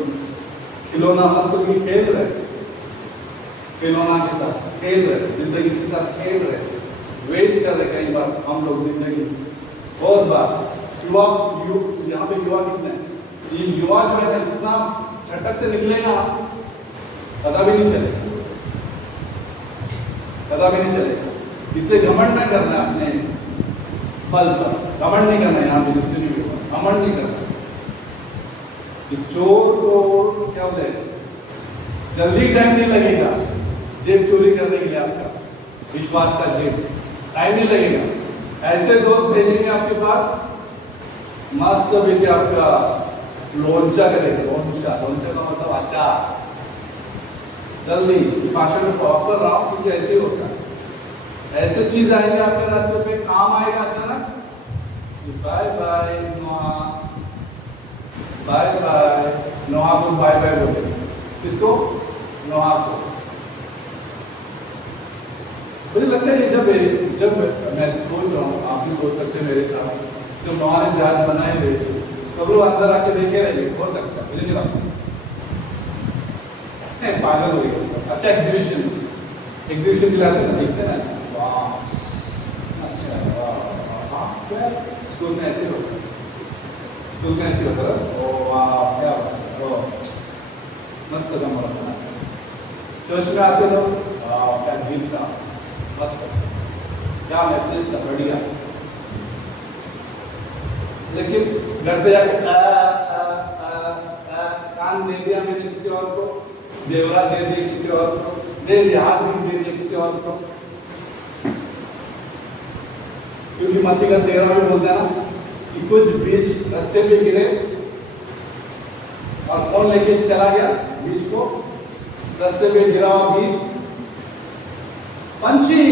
खिलौना मस्त भी खेल रहे, खिलौना के साथ खेल रहे, जिंदगी के साथ खेल रहे, वेस्ट कर रहे कई बार हम लोग जिंदगी। बहुत बार युवा यहाँ पे युवा कितने हैं, ये युवा जो है इतना झटक से निकलेगा पता भी नहीं चलेगा, पता भी नहीं चलेगा। इसलिए घमंड नहीं करना है अपने बल पर, घमंड नहीं करना है, यहाँ पे जितने भी घमंड नहीं करना। चोर को क्या होता है, जल्दी टाइम नहीं लगेगा जेब चोरी करने के लिए, आपका विश्वास का जेब टाइम नहीं लगेगा। ऐसे दोस्त भेजेंगे आपके पास मस्त भी आपका लोंचा करेगा, लोंचा का मतलब अचार। जल्दी भाषा में प्रॉपर रहा हूं क्योंकि ऐसे ही होता है, ऐसे चीज आएंगे आपके रास्ते पे, काम आएगा अचानक, बाय बाय नोहा, बाय बाय नोहा को बाय बाय बोले, किसको, नोहा को। मुझे लगता है जब मैं ऐसे सोच रहा हूँ, आप भी सोच सकते हैं मेरे साथ, जब नोहा ने जहाज बनाए थे सब लोग अंदर आके देखे रहेंगे, हो सकता है, मुझे नहीं लगता, पागल हो गया। अच्छा एग्जीबिशन दिलाते थे, देखते ना इसको, अच्छा क्या स्कूल में ऐसे होता है, स्कूल में ऐसे होता है, ओ वाह क्या मस्त कमरा था। चर्च में आते लोग, क्या गीत था मस्त, क्या मैसेज था बढ़िया। लेकिन घर पे जाके कान दे दिया मैंने किसी और को, जेवरा दे दिए किसी और को, दे दिया हाथ भी दे दिया किसी और को, क्योंकि मत्ती का 13 में बोलता है ना कि कुछ बीज रास्ते पे गिरे और कौन लेके चला गया बीज को, रास्ते पे गिरा हुआ बीज पंछी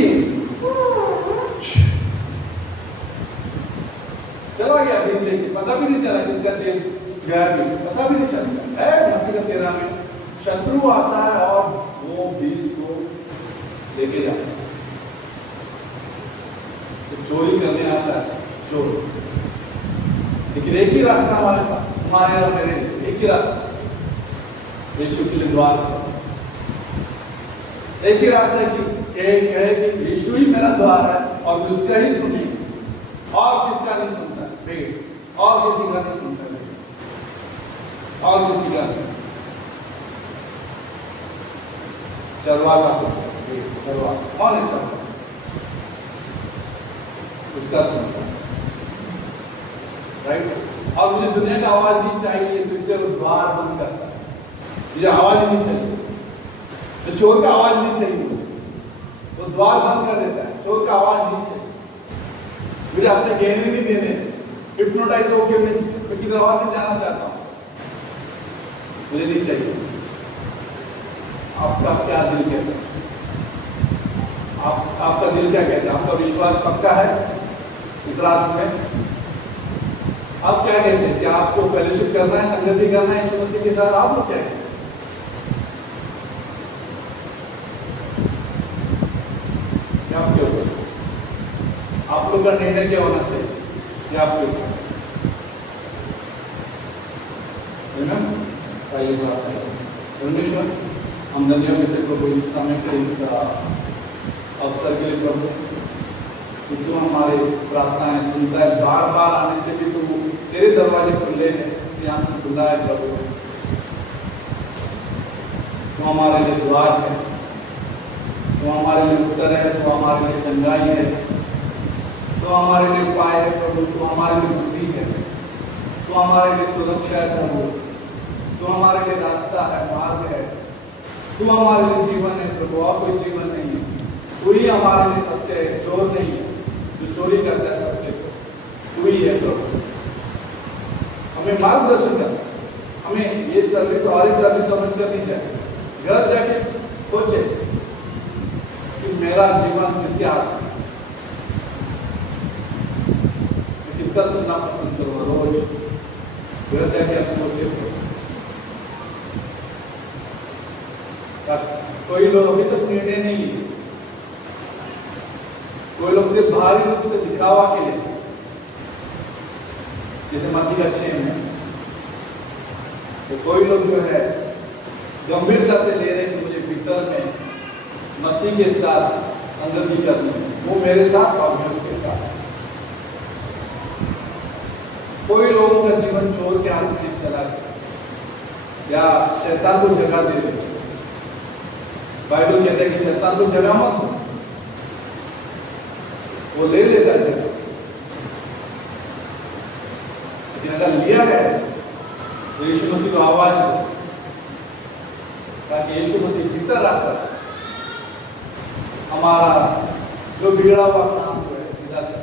चला गया बीज लेके, पता भी नहीं चला किसका तेल गया, भी पता भी नहीं चलता है। मत्ती का 13 में शत्रु आता है और वो बीज को लेके जाता है, तो चोरी करने आता है चोर। लेकिन एक ही रास्ता हमारे पास, तुम्हारे और मेरे, एक ही रास्ता, यीशु के लिए द्वार, एक ही रास्ता है कि यीशु ही मेरा द्वार है और उसका ही सुनिए, और किसका नहीं सुनता भेड़, और किसी का नहीं सुनता भेड़, और किसी का नहीं, चरवा का सुनता भेड़, चरवा कौन है, चरवा उसका सुनता, राइट। और मुझे दुनिया का आवाज नहीं चाहिए, तो इसलिए वो द्वार बंद करता है, मुझे आवाज नहीं चाहिए, तो चोर का आवाज नहीं चाहिए, तो द्वार बंद कर देता है, चोर का आवाज नहीं चाहिए। मुझे अपने गहने नहीं देने, हिप्नोटाइज होकर मैं किधर और नहीं जाना चाहता हूँ, मुझे नहीं चाहिए। आपका क्या दिल कहता है, आपका दिल क्या कहता है, आपका विश्वास पक्का है इस रात में? आप क्या कहते हैं, क्या आपको फेलोशिप करना है, संगति करना है यीशु मसीह के साथ? आप लोग क्या कहते हैं? क्या आपके ऊपर, आप लोग का निर्णय क्या होना चाहिए, क्या आपके ऊपर ये बात है। परमेश्वर हम धन्यवाद देते प्रभु इस समय के इस अवसर के लिए प्रभु, कि तू हमारे प्रार्थनाएं सुनता है, बार बार आने से भी तू, तेरे दरवाजे खुले हैं, सिंहासन खुला है प्रभु, तू हमारे लिए द्वार है, तू हमारे लिए उत्तर है, तू हमारे लिए चंगाई है, तू हमारे लिए उपाय है प्रभु, तू हमारे लिए बुद्धि है, तू हमारे लिए सुरक्षा है प्रभु, तू हमारे लिए रास्ता है, मार्ग है, तू हमारे लिए जीवन है प्रभु, और कोई जीवन नहीं है, तू ही हमारे लिए सत्य है, चोर नहीं है, जो चोरी करता है सबके, तू ही है प्रभु। हमें मार्गदर्शन कर, हमें ये सर्विस और एक सर्विस समझ कर नहीं जाए। घर जाके सोचे कि मेरा जीवन किसके हाथ में, मैं किसका सुनना पसंद करूँ रोज। घर जाके आप सोचे। कोई लोग अभी तक निर्णय नहीं लिए, कोई लोग सिर्फ बाहरी रूप से दिखावा के लिए, जैसे मत्ती का 6 में, तो कोई लोग जो है गंभीरता से ले रहे हैं कि मुझे भीतर में मसीह के साथ संगति करनी है, वो मेरे साथ और मैं उसके साथ। कोई लोगों का जीवन चोर के हाथ में चला गया या शैतान को जगह दे दे। बाइबल कहता है कि शैतान को जगह मत दो, वो ले लेता है जगह। लेकिन अगर लिया है तो यीशु मसीह को आवाज दो, ताकि यीशु मसीह भीतर आकर हमारा जो बिगड़ा हुआ काम जो है सीधा कर।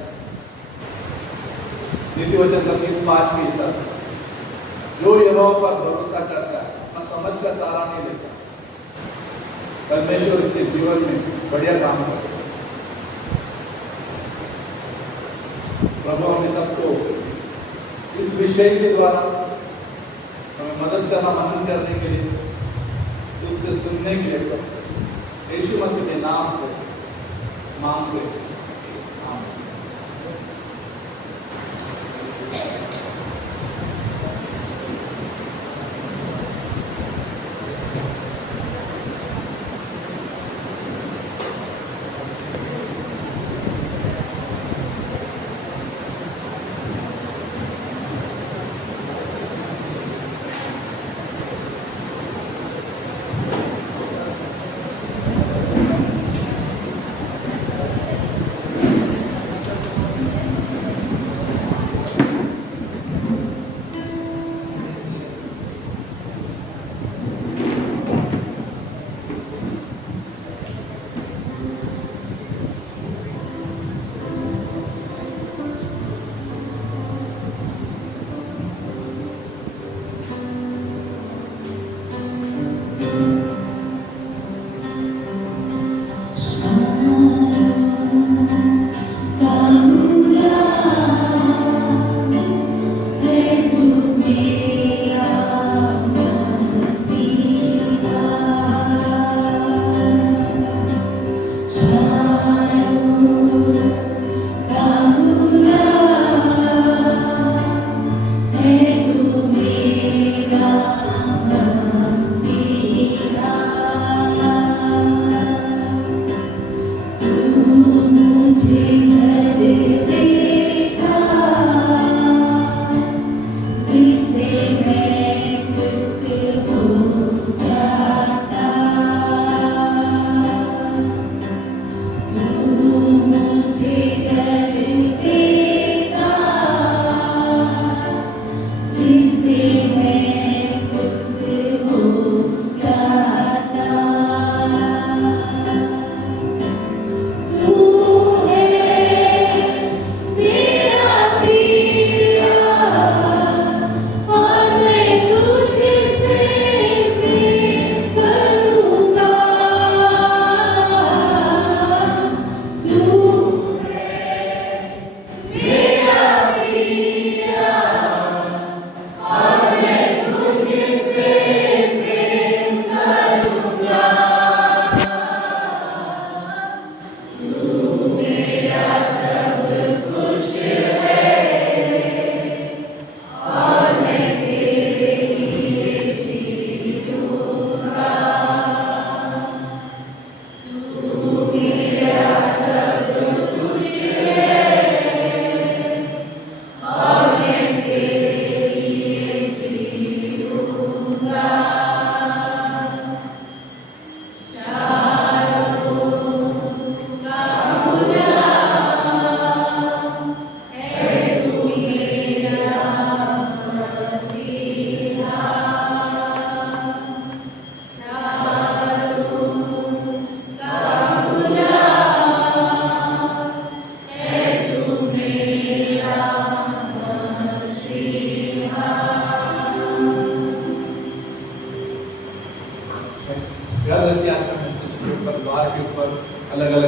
नीति वचन 3:5 के हिसाब से जो यहोवा पर भरोसा करता है, अपना समझ का सहारा नहीं लेता, परमेश्वर इसके जीवन में बढ़िया काम करता है। प्रभु हमें सबको इस विषय के द्वारा हमें मदद करना, मनन करने के लिए, तुझसे सुनने के लिए यीशु मसीह के नाम से मांगते हैं।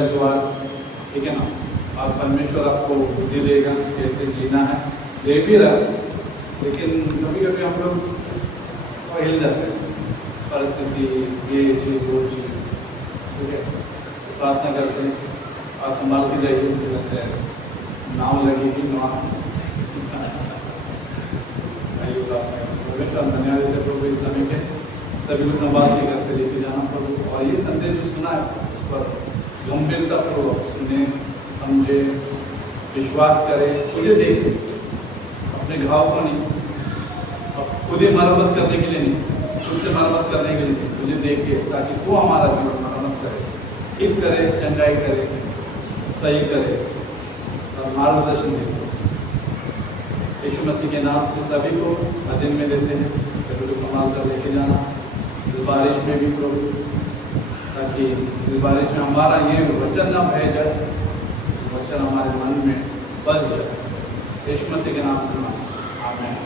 परिवार, ठीक है ना। आज परमेश्वर आपको बुद्धि देगा कैसे जीना है, दे भी रहा, लेकिन कभी कभी हम लोग हिल जाते हैं, परिस्थिति, ये चीज़ वो चीज़, ठीक है। तो प्रार्थना करते हैं, आज संभाल के जाइए, मुझे लगता है नाव लगेगी नाव। आइए प्रार्थना करें। परमेश्वर धन्यवाद देते प्रभु इस समय के सभी को संभाल के घर पे लेके जाना प्रभु, और ये संदेश जो सुना है उस पर गंभीरता पूर्वक सुने, समझे, विश्वास करें, तुझे देखे, अपने घाव को नहीं, अब खुद ही मरम्मत करने के लिए नहीं, खुद से मरम्मत करने के लिए तुझे देखे, ताकि तू हमारा जीवन मरम्मत करे, ठीक करे, चंगाई करे, सही करे और मार्गदर्शन दे। यीशु मसीह के नाम से सभी को अधीन में देते हैं, सभी को संभाल कर लेके जाना इस बारिश में भी प्रभु, ताकि इस बारिश में हमारा ये वचन ना बह जाए, वचन हमारे मन में बस जाए। यीशु मसीह के नाम से आमीन।